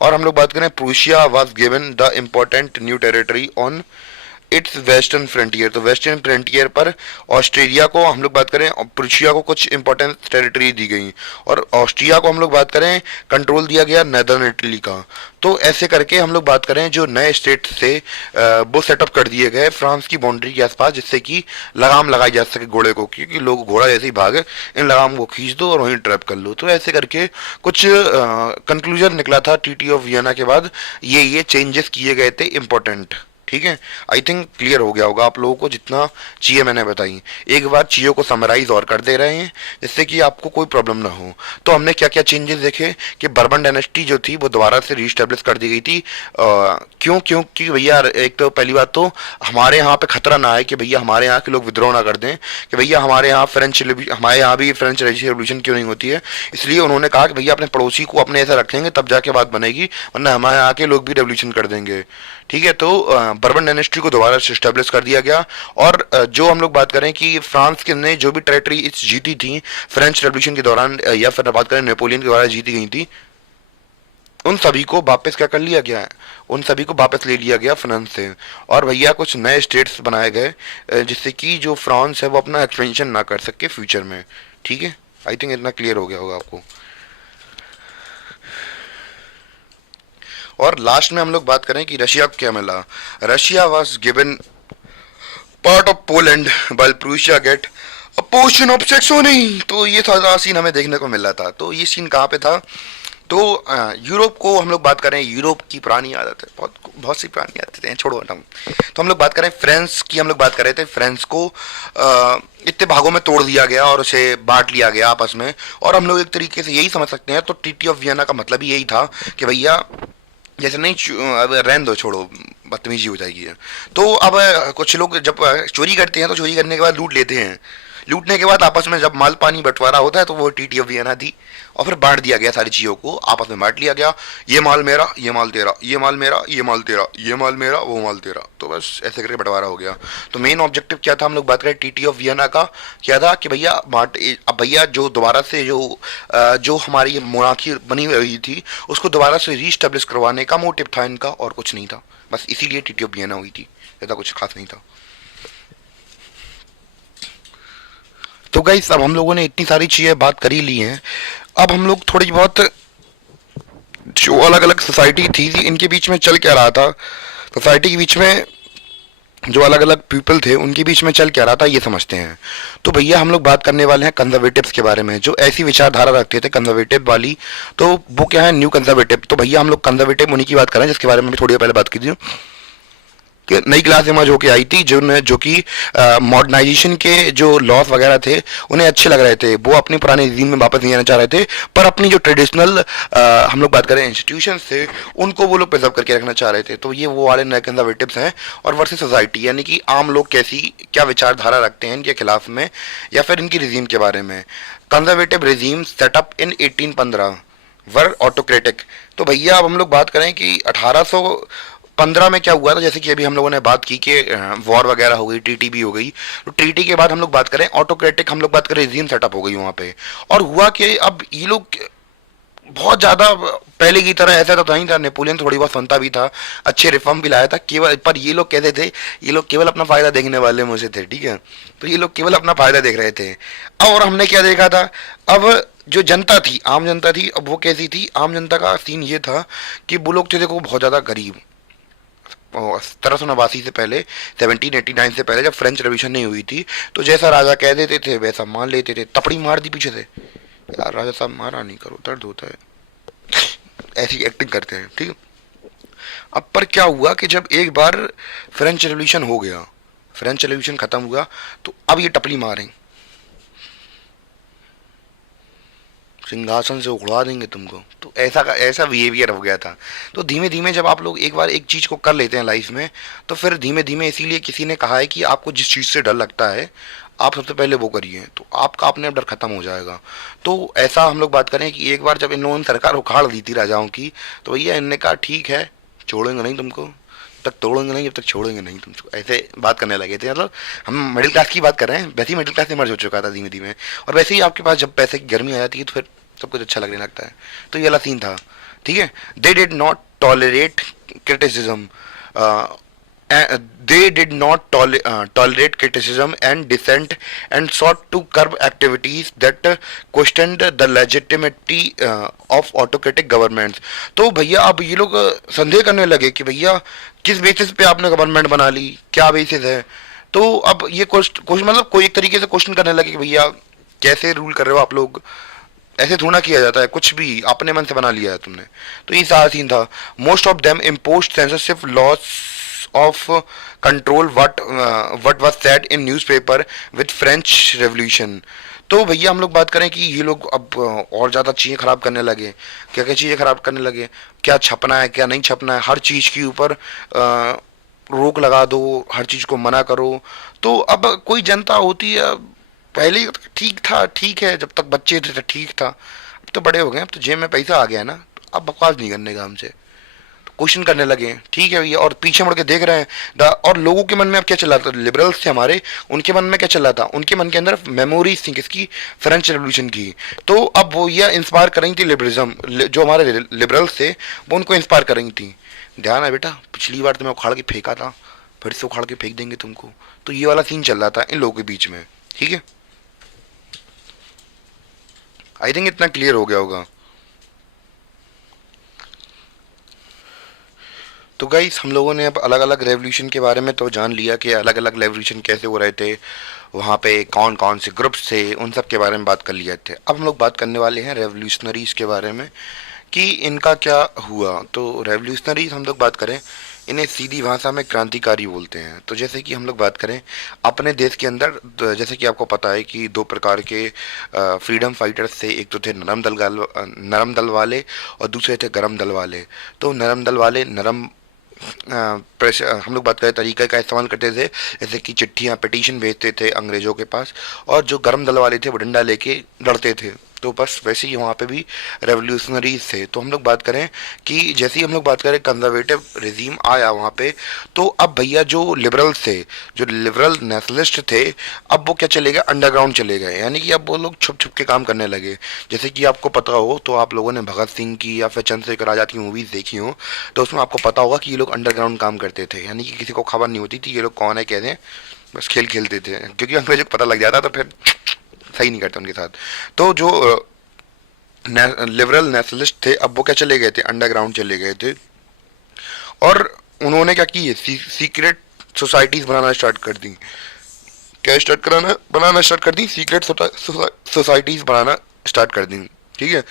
और हम लोग बात करें Prussia was given the important new territory on it's western frontier. तो वेस्टर्न फ्रंटियर पर ऑस्ट्रेलिया को हम लोग बात करें, प्रूशिया को कुछ इंपॉर्टेंट टेरिटरी दी गई, और ऑस्ट्रिया को हम लोग बात करें कंट्रोल दिया गया नदर्न इटली का। तो ऐसे करके हम लोग बात करें जो नए स्टेट से वो सेटअप कर दिए गए फ्रांस की बाउंड्री के आसपास, जिससे कि लगाम लगाई जा सके घोड़े को, क्योंकि लोग घोड़ा जैसे ही भागे इन लगाम को खींच दो और वहीं ट्रैप कर लो। तो ऐसे करके कुछ कंक्लूजन निकला था टीटी ऑफ वियना के बाद, ये चेंजेस किए गए थे इंपॉर्टेंट, ठीक है। आई थिंक क्लियर हो गया होगा आप लोगों को जितना चीज़ें मैंने बताई। एक बार चीज़ों को समराइज और कर दे रहे हैं जिससे कि आपको कोई प्रॉब्लम ना हो। तो हमने क्या क्या चेंजेस देखे कि बर्बन डायनेस्टी जो थी वो दोबारा से रीस्टेब्लिश कर दी गई थी। क्योंकि भैया एक तो पहली बात तो हमारे यहाँ पे खतरा ना आए कि भैया हमारे यहाँ के लोग विद्रोह ना कर दें कि भैया हमारे यहाँ भी फ्रेंच रेवोल्यूशन क्यों नहीं होती है। इसलिए उन्होंने कहा कि भैया अपने पड़ोसी को अपने ऐसा रखेंगे तब जाके बात बनेगी, वरना हमारे यहाँ के लोग भी रेवोल्यूशन कर देंगे, ठीक है। तो बर्बन डायनेस्टी को दोबारा से स्टेब्लिश कर दिया गया। और जो हम लोग बात करें कि फ्रांस के ने जो भी टेरिटरी जीती थी फ्रेंच रेवोल्यूशन के दौरान, या फिर बात करें नेपोलियन के द्वारा जीती गई थी, उन सभी को वापस क्या कर लिया गया है, उन सभी को वापस ले लिया गया फ्रांस से। और भैया कुछ नए स्टेट्स बनाए गए जिससे कि जो फ्रांस है वो अपना एक्सपेंशन ना कर सके फ्यूचर में। ठीक है, आई थिंक इतना क्लियर हो गया होगा आपको। और लास्ट में हम लोग बात करें कि रशिया को क्या मिला। Russia was given part of Poland by Prussia get a portion of Saxony. तो ये था सीन हमें देखने को मिल रहा था। तो ये सीन कहाँ पे था, तो यूरोप को हम लोग बात करें, यूरोप की पुरानी आदत है, बहुत बहुत सी पुरानी आदतें हैं, छोड़ो हटाओ। तो हम लोग बात करें फ्रांस की, हम लोग बात कर रहे थे फ्रांस को इतने भागों में तोड़ दिया गया और उसे बांट लिया गया आपस में। और हम लोग एक तरीके से यही समझ सकते हैं, तो ट्रीटी ऑफ वियना का मतलब ही यही था कि भैया जैसे नहीं अब रहने दो, छोड़ो, बदतमीजी हो जाएगी। तो अब कुछ लोग जब चोरी करते हैं तो चोरी करने के बाद लूट लेते हैं, लूटने के बाद आपस में जब माल पानी बंटवारा होता है तो वो टीटी ऑफ वियना थी। और फिर बांट दिया गया, सारी चीज़ों को आपस में बांट लिया गया, ये माल मेरा, ये माल तेरा, ये माल मेरा, ये माल तेरा, ये माल मेरा, वो माल तेरा। तो बस ऐसे करके बंटवारा हो गया। तो मेन ऑब्जेक्टिव क्या था, हम लोग बात करें टीटी ऑफ वियना का, क्या था कि भैया बांट, अब भैया जो दोबारा से जो हमारी मोनार्की बनी हुई थी उसको दोबारा से रीस्टेब्लिश करवाने का मोटिव था इनका, और कुछ नहीं था। बस इसीलिए टीटी ऑफ वियना हुई थी, ऐसा कुछ खास नहीं था। तो गाइस अब हम लोगों ने इतनी सारी चीज़ें बात कर ही ली हैं। अब हम लोग थोड़ी बहुत जो अलग अलग सोसाइटी थी इनके बीच में चल क्या रहा था, सोसाइटी के बीच में जो अलग अलग पीपल थे उनके बीच में चल क्या रहा था ये समझते हैं। तो भैया हम लोग बात करने वाले हैं कंजर्वेटिव्स के बारे में, जो ऐसी विचारधारा रखते थे कंजर्वेटिव वाली। तो वो क्या है, न्यू कंजर्वेटिव। तो भैया हम लोग कंजर्वेटिव उन्हीं की बात कर रहे हैं जिसके बारे में भी थोड़ी देर पहले बात की थी, कि नई क्लास इमर्ज होके आई थी, जो कि मॉडर्नाइजेशन के जो लॉस वगैरह थे उन्हें अच्छे लग रहे थे, वो अपनी पुराने रिजीम में वापस नहीं आना चाह रहे थे, पर अपनी जो ट्रेडिशनल हम लोग बात करें इंस्टीट्यूशंस थे उनको वो लोग प्रिजर्व करके रखना चाह रहे थे। तो ये वो वाले नए कंजर्वेटिव्स हैं। और वर्सेस सोसाइटी, यानी कि आम लोग कैसी क्या विचारधारा रखते हैं इनके खिलाफ में या फिर इनकी रिजीम के बारे में। कंजर्वेटिव रिजीम सेटअप इन 1815 वर ऑटोक्रेटिक। तो भैया अब हम लोग बात करें कि 1815 में क्या हुआ था, जैसे कि अभी हम लोगों ने बात की कि वॉर वगैरह हो गई, टीटी भी हो गई। तो टीटी के बाद हम लोग बात करें ऑटोक्रेटिक, हम लोग बात करें रिजीम सेटअप हो गई वहाँ पे। और हुआ कि अब ये लोग बहुत ज़्यादा पहले की तरह ऐसा तो नहीं था, नेपोलियन थोड़ी बहुत सुनता भी था, अच्छे रिफॉर्म भी लाया था केवल, पर ये लोग कहते थे ये लोग केवल अपना फ़ायदा देखने वाले मुझे थे, ठीक है। तो ये लोग केवल अपना फ़ायदा देख रहे थे। और हमने क्या देखा था, अब जो जनता थी, आम जनता थी, अब वो कैसी थी, आम जनता का सीन ये था कि वो लोग थे देखो बहुत ज़्यादा गरीब। 1789 से पहले, 1789 से पहले जब फ्रेंच रेवोल्यूशन नहीं हुई थी, तो जैसा राजा कह देते थे वैसा मान लेते थे। तपड़ी मार दी पीछे से, यार राजा साहब मारा नहीं करो, दर्द होता है, ऐसी एक्टिंग करते हैं, ठीक है। अब पर क्या हुआ कि जब एक बार फ्रेंच रेवोल्यूशन हो गया, फ्रेंच रेवोल्यूशन खत्म हुआ, तो अब ये टपली मारें, सिंहासन से उखड़ा देंगे तुमको। तो ऐसा ऐसा बिहेवियर हो गया था। तो धीमे धीमे जब आप लोग एक बार एक चीज़ को कर लेते हैं लाइफ में, तो फिर धीमे धीमे, इसीलिए किसी ने कहा है कि आपको जिस चीज़ से डर लगता है आप सबसे पहले वो करिए, तो आपका अपने आप डर खत्म हो जाएगा। तो ऐसा हम लोग बात करें कि एक बार जब इन लोगों ने सरकार उखाड़ दी थी राजाओं की, तो भैया इनने कहा ठीक है, छोड़ेंगे नहीं तुमको, तक तोड़ेंगे नहीं, जब तक छोड़ेंगे नहीं तुमको, ऐसे बात करने लगे थे। मतलब हम मिडिल क्लास की बात कर रहे हैं, वैसे ही मिडिल क्लास इमर्ज हो चुका था धीमे धीमे। और वैसे ही आपके पास जब पैसे की गर्मी आ जाती है तो फिर सब कुछ अच्छा लगने लगता है। तो ये वाला सीन था, ठीक है। They did not tolerate criticism, they did not tolerate criticism and dissent and sought to curb activities that questioned the legitimacy of autocratic governments। तो भैया अब ये लोग संदेह करने लगे कि भैया किस बेसिस पे आपने गवर्नमेंट बना ली, क्या बेसिस है। तो अब ये क्वेश्चन मतलब कोई एक तरीके से क्वेश्चन करने लगे कि भैया कैसे रूल कर रहे हो आप लोग, ऐसे थोड़ा किया जाता है, कुछ भी अपने मन से बना लिया है तुमने। तो ये सारा सीन था। Most of them imposed censorship loss of control what was said in newspaper with French revolution. तो भैया हम लोग बात करें कि ये लोग अब और ज़्यादा चीज़ें ख़राब करने लगे। क्या क्या चीज़ें ख़राब करने लगे, क्या छपना है क्या नहीं छपना है, हर चीज़ के ऊपर रोक लगा दो, हर चीज़ को मना करो। तो अब कोई जनता होती है, पहले ठीक था, ठीक है, जब तक बच्चे थे तो ठीक था, अब तो बड़े हो गए, अब तो जेब में पैसा आ गया ना, तो अब बकवास नहीं करने का हमसे। तो क्वेश्चन करने लगे, ठीक है भैया, और पीछे मुड़ के देख रहे हैं और लोगों के मन में अब क्या चल रहा था, लिबरल्स थे हमारे, उनके मन में क्या चल रहा था, उनके मन के अंदर मेमोरीज थी किसकी, फ्रेंच रेवोल्यूशन की। तो अब वो ये इंस्पायर कर रही थी लिबरलिज्म, जो हमारे लिबरल्स थे वो उनको इंस्पायर कर रही थी। ध्यान है बेटा, पिछली बार तुम्हें उखाड़ के फेंका था, फिर से उखाड़ के फेंक देंगे तुमको। तो ये वाला सीन चल रहा था इन लोगों के बीच में, ठीक है। आई थिंक इतना क्लियर हो गया होगा। तो गाइस हम लोगों ने अब अलग अलग रेवोल्यूशन के बारे में तो जान लिया कि अलग अलग रेवोल्यूशन कैसे हो रहे थे, वहाँ पे कौन कौन से ग्रुप्स थे, उन सब के बारे में बात कर लिया थे। अब हम लोग बात करने वाले हैं रेवोल्यूशनरीज के बारे में कि इनका क्या हुआ। तो रेवोल्यूशनरीज हम लोग बात करें, इन्हें सीधी भाषा में क्रांतिकारी बोलते हैं। तो जैसे कि हम लोग बात करें अपने देश के अंदर, जैसे कि आपको पता है कि दो प्रकार के फ्रीडम फाइटर्स थे, एक तो थे नरम दल वाले और दूसरे थे गरम दल वाले। तो नरम दल वाले नरम प्रेशर, हम लोग बात करें तरीके का इस्तेमाल करते थे, जैसे कि चिट्ठियाँ पिटीशन भेजते थे अंग्रेज़ों के पास, और जो गर्म दल वाले थे वो डंडा लेके लड़ते थे। तो बस वैसे ही वहाँ पे भी रेवोल्यूशनरीज थे। तो हम लोग बात करें कि जैसे ही हम लोग बात करें कंजर्वेटिव रिजीम आया वहाँ पे, तो अब भैया जो लिबरल्स थे, जो लिबरल नेशनलिस्ट थे, अब वो क्या चले गए, अंडरग्राउंड चले गए। यानी कि अब वो लोग छुप छुप के काम करने लगे। जैसे कि आपको पता हो तो आप लोगों ने भगत सिंह की या फिर चंद्रशेखर आज़ाद की मूवीज़ देखी हो, तो उसमें आपको पता होगा कि ये लोग अंडरग्राउंड काम करते थे। यानी कि किसी को खबर नहीं होती थी ये लोग कौन है कैसे हैं, बस खेल खेलते थे, क्योंकि अंग्रेजों को पता लग जाता तो फिर सही नहीं करता उनके साथ। तो जो लिबरल नेशनलिस्ट थे अब वो क्या चले गए थे, अंडरग्राउंड चले गए थे। और उन्होंने क्या की, सीक्रेट सोसाइटीज बनाना स्टार्ट कर दी। क्या स्टार्ट कराना बनाना स्टार्ट कर दी, सीक्रेट सोसाइटीज बनाना स्टार्ट कर दी, ठीक है।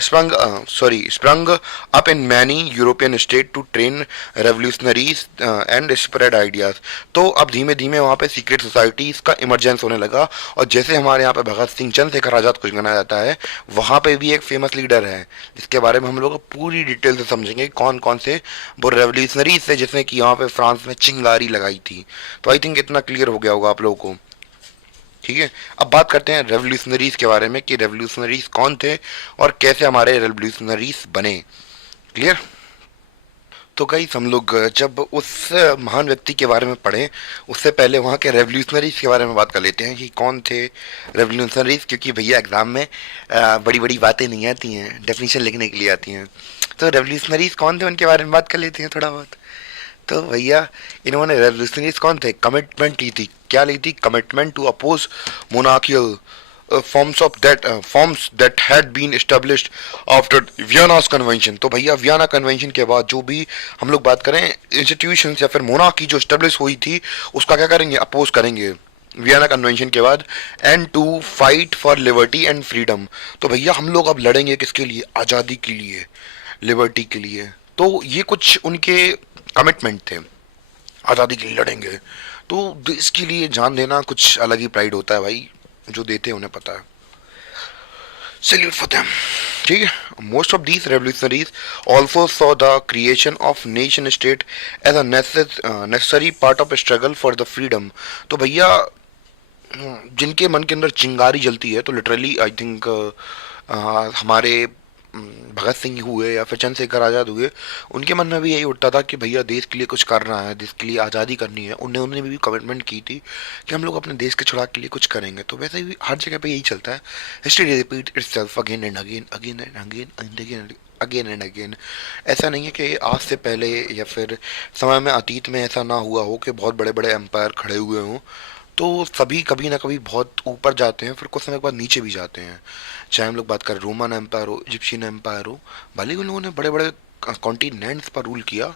Sprung up in many European state to train revolutionaries and spread ideas. तो अब धीमे धीमे वहाँ पे सीक्रेट सोसाइटीज का इमरजेंस होने लगा। और जैसे हमारे यहाँ पे भगत सिंह चंद्रशेखर आजाद को जाना जाता है, वहाँ पे भी एक फेमस लीडर है जिसके बारे में हम लोग पूरी डिटेल से समझेंगे कौन कौन से वो रेवोल्यूशनरीज थे जिसने कि यहाँ पे फ्रांस में चिंगारी लगाई थी। तो आई थिंक इतना क्लियर हो गया होगा आप लोगों को, ठीक है। अब बात करते हैं रेवोल्यूशनरीज के बारे में कि रेवोल्यूशनरीज कौन थे और कैसे हमारे रेवोल्यूशनरीज बने, क्लियर। तो गाइस हम लोग जब उस महान व्यक्ति के बारे में पढ़ें उससे पहले वहाँ के रेवोल्यूशनरीज के बारे में बात कर लेते हैं कि कौन थे रेवोल्यूशनरीज, क्योंकि भैया एग्जाम में बड़ी बड़ी बातें नहीं आती हैं, डेफिनेशन लिखने के लिए आती हैं। तो रेवोल्यूशनरीज कौन थे उनके बारे में बात कर लेते हैं थोड़ा बहुत। तो भैया इन्होंने रेवोल्यूशनरीज कौन थे, कमिटमेंट ली थी, क्या ली थी, commitment to oppose monarchial forms that had been established after Vienna's convention. तो भैया वियना कन्वेंशन के बाद जो भी हम लोग बात करें इंस्टीट्यूशंस या फिर मोनार्की जो एस्टेब्लिश हुई थी उसका क्या करेंगे, अपोज करेंगे वियना कन्वेंशन के बाद। And to fight for liberty and freedom. तो भैया हम लोग अब लड़ेंगे किसके लिए, आज़ादी के लिए, लिबर्टी के लिए। तो ये कुछ उनके कमिटमेंट थे, आज़ादी के लिए लड़ेंगे। तो देश के लिए जान देना कुछ अलग ही प्राइड होता है भाई, जो देते हैं उन्हें पता है। सैल्यूट फॉर देम, ठीक है। Most of these revolutionaries also saw the creation of nation state as a necessary part of struggle for the freedom. तो भैया जिनके मन के अंदर चिंगारी जलती है, तो लिटरली आई थिंक हमारे भगत सिंह हुए या फिर चंद्रशेखर आज़ाद हुए, उनके मन में भी यही उठता था कि भैया देश के लिए कुछ करना है, देश के लिए आज़ादी करनी है। उन्होंने भी कमिटमेंट की थी कि हम लोग अपने देश के छुड़ा के लिए कुछ करेंगे। तो वैसे ही हर जगह पे यही चलता है, history repeat itself again and again, again and again and again, again and again. ऐसा नहीं है कि आज से पहले या फिर समय में अतीत में ऐसा ना हुआ हो कि बहुत बड़े बड़े एम्पायर खड़े हुए हों। तो सभी कभी ना कभी बहुत ऊपर जाते हैं, फिर कुछ समय के बाद नीचे भी जाते हैं। चाहे हम लोग बात करें रोमन एम्पायर हो, इजिप्शियन एम्पायर हो, भले ही उन लोगों ने बड़े बड़े कॉन्टिनेंट्स पर रूल किया,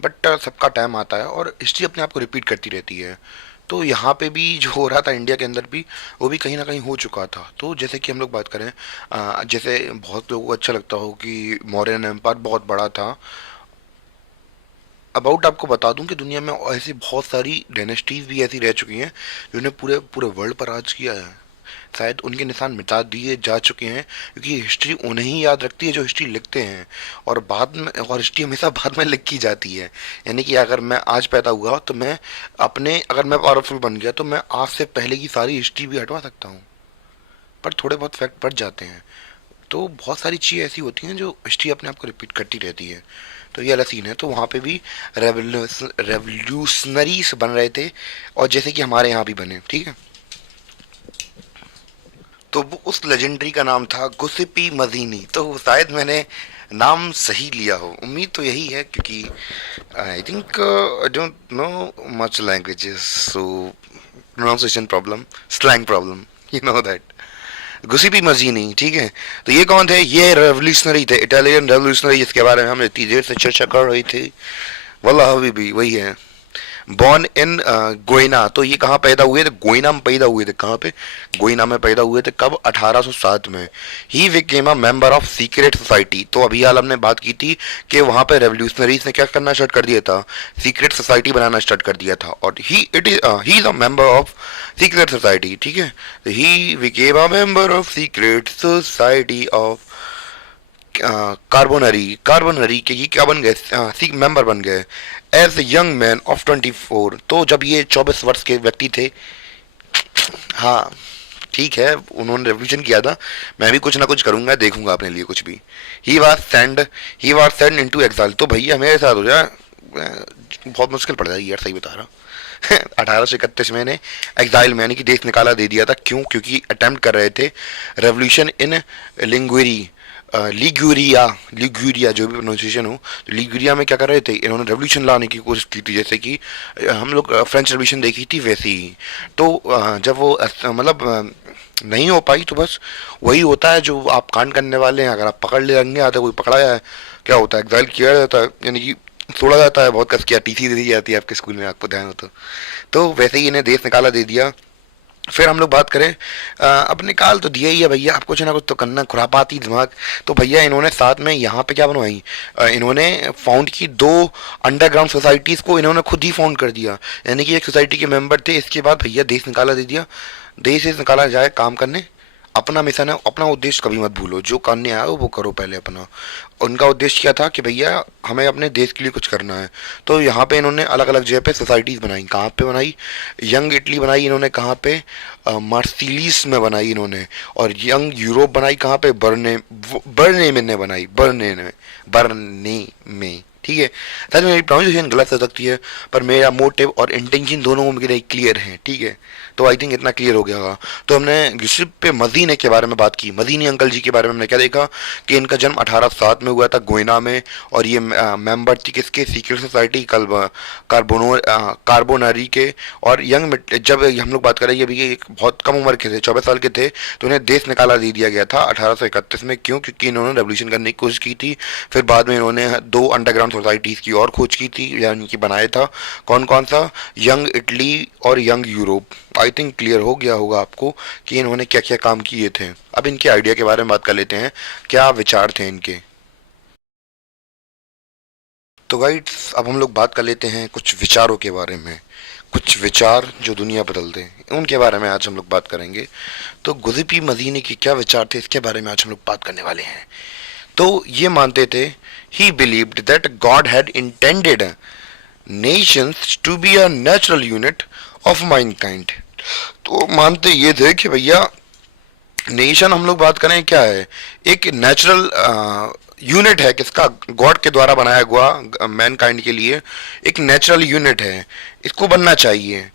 बट सबका टाइम आता है और हिस्ट्री अपने आप को रिपीट करती रहती है। तो यहाँ पे भी जो हो रहा था इंडिया के अंदर भी, वो भी कहीं ना कहीं हो चुका था। तो जैसे कि हम लोग बात करें, जैसे बहुत लोगों को अच्छा लगता हो कि मौर्यन एम्पायर बहुत बड़ा था। अबाउट आपको बता दूं कि दुनिया में ऐसी बहुत सारी डायनेस्टीज भी ऐसी रह चुकी हैं जिन्होंने पूरे पूरे वर्ल्ड पर राज किया है। शायद उनके निशान मिटा दिए जा चुके हैं, क्योंकि हिस्ट्री उन्हें ही याद रखती है जो हिस्ट्री लिखते हैं, और बाद में, और हिस्ट्री हमेशा बाद में लिखी जाती है। यानी कि अगर मैं आज पैदा हुआ तो मैं अगर मैं पावरफुल बन गया तो मैं आज से पहले की सारी हिस्ट्री भी हटवा सकता हूँ, पर थोड़े बहुत फैक्ट बढ़ जाते हैं। तो बहुत सारी चीज़ें ऐसी होती हैं जो हिस्ट्री अपने आप को रिपीट करती रहती है। तो ये वाला सीन है। तो वहाँ पे भी रेवोल्यूशनरीज बन रहे थे, और जैसे कि हमारे यहाँ भी बने, ठीक है। तो वो उस लेजेंडरी का नाम था गुसिपी मजीनी। तो शायद मैंने नाम सही लिया हो, उम्मीद तो यही है, क्योंकि I think I don't know much languages, so pronunciation problem, slang problem, you know that. Giuseppe Mazzini, ठीक है। तो ये कौन थे? ये रेवोल्यूशनरी थे, इटालियन रेवोल्यूशनरी, जिसके बारे में हम इतनी देर से चर्चा कर रही थी। वल्लाह हबीबी वही है। Born in Genoa. तो ये कहाँ पैदा हुए थे? गोइना में पैदा हुए थे। कहाँ पे? गोइना में पैदा हुए थे। कब? 1807 में। He became a member of secret society. तो अभी हाल हमने बात की थी कि वहाँ पे रेवोल्यूशनरीज ने क्या करना स्टार्ट कर दिया था? सीक्रेट सोसाइटी बनाना स्टार्ट कर दिया था, और he is a member of secret society, ठीक है। He became a member of secret society of Carbonari के ये क्या बन गए? मेंबर बन गए एज यंग मैन ऑफ 24। तो जब ये 24 वर्ष के व्यक्ति थे, हाँ ठीक है, उन्होंने रेवोल्यूशन किया था। मैं भी कुछ ना कुछ करूंगा, देखूंगा अपने लिए कुछ भी। He was send into exile. तो भैया मेरे साथ हो जाए, बहुत मुश्किल पड़ जाएगी यार, सही बता रहा। 1831 में इन्हें एग्जाइल में, यानी कि देश निकाला दे दिया था। क्यों? क्योंकि अटेम्प्ट कर रहे थे रेवोल्यूशन इन लिंगुरी, लिगुरिया जो भी प्रोनाउंसिएशन हो। तो लिगुरिया में क्या कर रहे थे? इन्होंने रेवोल्यूशन लाने की कोशिश की थी, जैसे कि हम लोग फ्रेंच रेवोल्यूशन देखी थी वैसे ही। तो जब वो मतलब नहीं हो पाई, तो बस वही होता है जो आप कांड करने वाले हैं, अगर आप पकड़ ले रंगे आते, कोई पकड़ाया है, क्या होता है? एग्जाइल किया जाता है, यानी कि छोड़ा जाता है, बहुत कस किया, टीसी दे दी जाती है आपके स्कूल में, आपको ध्यान हो तो वैसे ही इन्हें देश निकाला दे दिया। फिर हम लोग बात करें, अब निकाल तो दिया ही है भैया, आप कुछ ना कुछ तो करना, खुरापाती दिमाग। तो भैया इन्होंने साथ में यहाँ पे क्या बनवाई? इन्होंने फाउंड की 2 अंडरग्राउंड सोसाइटीज को, इन्होंने खुद ही फाउंड कर दिया, यानी कि एक सोसाइटी के मेंबर थे। इसके बाद भैया देश निकाला दे दिया। देश से निकाला जाए काम करने, अपना मिशन है, अपना उद्देश्य कभी मत भूलो, जो करने आए हो वो करो पहले अपना। उनका उद्देश्य क्या था? कि भैया हमें अपने देश के लिए कुछ करना है। तो यहाँ पे इन्होंने अलग अलग जगह पे सोसाइटीज़ बनाई। कहाँ पे बनाई? यंग इटली बनाई इन्होंने, कहाँ पे? मार्सिलिस में बनाई इन्होंने। और यंग यूरोप बनाई कहाँ पे? बर्ने में बनाई, बर्ने में, ठीक है। शायद मेरी प्रोनाउंसिएशन गलत हो सकती है, पर मेरा मोटिव और इंटेंशन दोनों मेरे क्लियर हैं, ठीक है। तो आई थिंक इतना क्लियर हो गया होगा। तो हमने गिसिप मदीने के बारे में बात की, मदीनी अंकल जी के बारे में हमने क्या देखा कि इनका जन्म 1807 में हुआ था गोयना में, और ये मेंबर थी किसके? सीक्रेट सोसाइटी कार्बोनरी के। और जब हम लोग बात करें, ये भी एक बहुत कम उम्र के थे, 24 साल के थे, तो इन्हें देश निकाला दे दिया गया था 1831 में। क्यों? क्योंकि इन्होंने रेवोल्यूशन करने की कोशिश की थी। फिर बाद में इन्होंने 2 अंडरग्राउंड सोसाइटीज़ की और खोज की थी, यानी कि बनाया था। कौन कौन सा? यंग इटली और young Europe. I think clear हो गया होगा आपको कि इन्होंने क्या क्या काम किए थे। अब इनके आइडिया के बारे में बात कर लेते हैं, क्या विचार थे इनके। तो गाइड्स, अब हम लोग बात कर लेते हैं कुछ विचारों के बारे में। कुछ विचार जो दुनिया बदल दें, उनके बारे में आज हम लोग बात करेंगे। तो गुज़िपी मदीने के क्या विचार थे, इसके बारे में आज हम लोग बात करने वाले हैं। तो ये मानते थे, he believed that God had intended nations to be a natural unit of mankind. तो मानते ये थे कि भैया नेशन, हम लोग बात करें क्या है? एक नेचुरल यूनिट है, किसका? गॉड के द्वारा बनाया हुआ मैनकाइंड के लिए एक नेचुरल यूनिट है, इसको बनना चाहिए।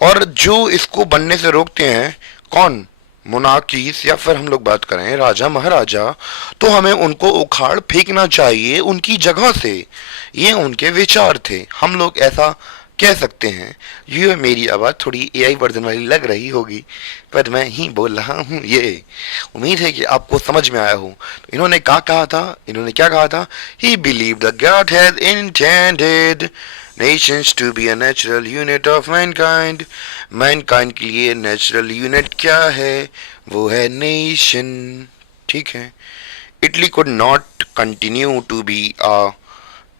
और जो इसको बनने से रोकते हैं, कौन? मोनार्कीज, या फिर हम लोग बात करें राजा महाराजा, तो हमें उनको उखाड़ फेंकना चाहिए उनकी जगह से। ये उनके विचार थे, हम लोग ऐसा कह सकते हैं। ये मेरी आवाज़ थोड़ी एआई वर्जन वाली लग रही होगी, पर मैं ही बोल रहा हूँ ये। उम्मीद है कि आपको समझ में आया हो। तो इन्होंने क्या कहा था? इन्होंने क्या कहा था? He believe the God has intended nations to be a natural unit of mankind. Mankind के लिए नेचुरल यूनिट क्या है? वो है नेशन, ठीक है। Italy could not continue to be a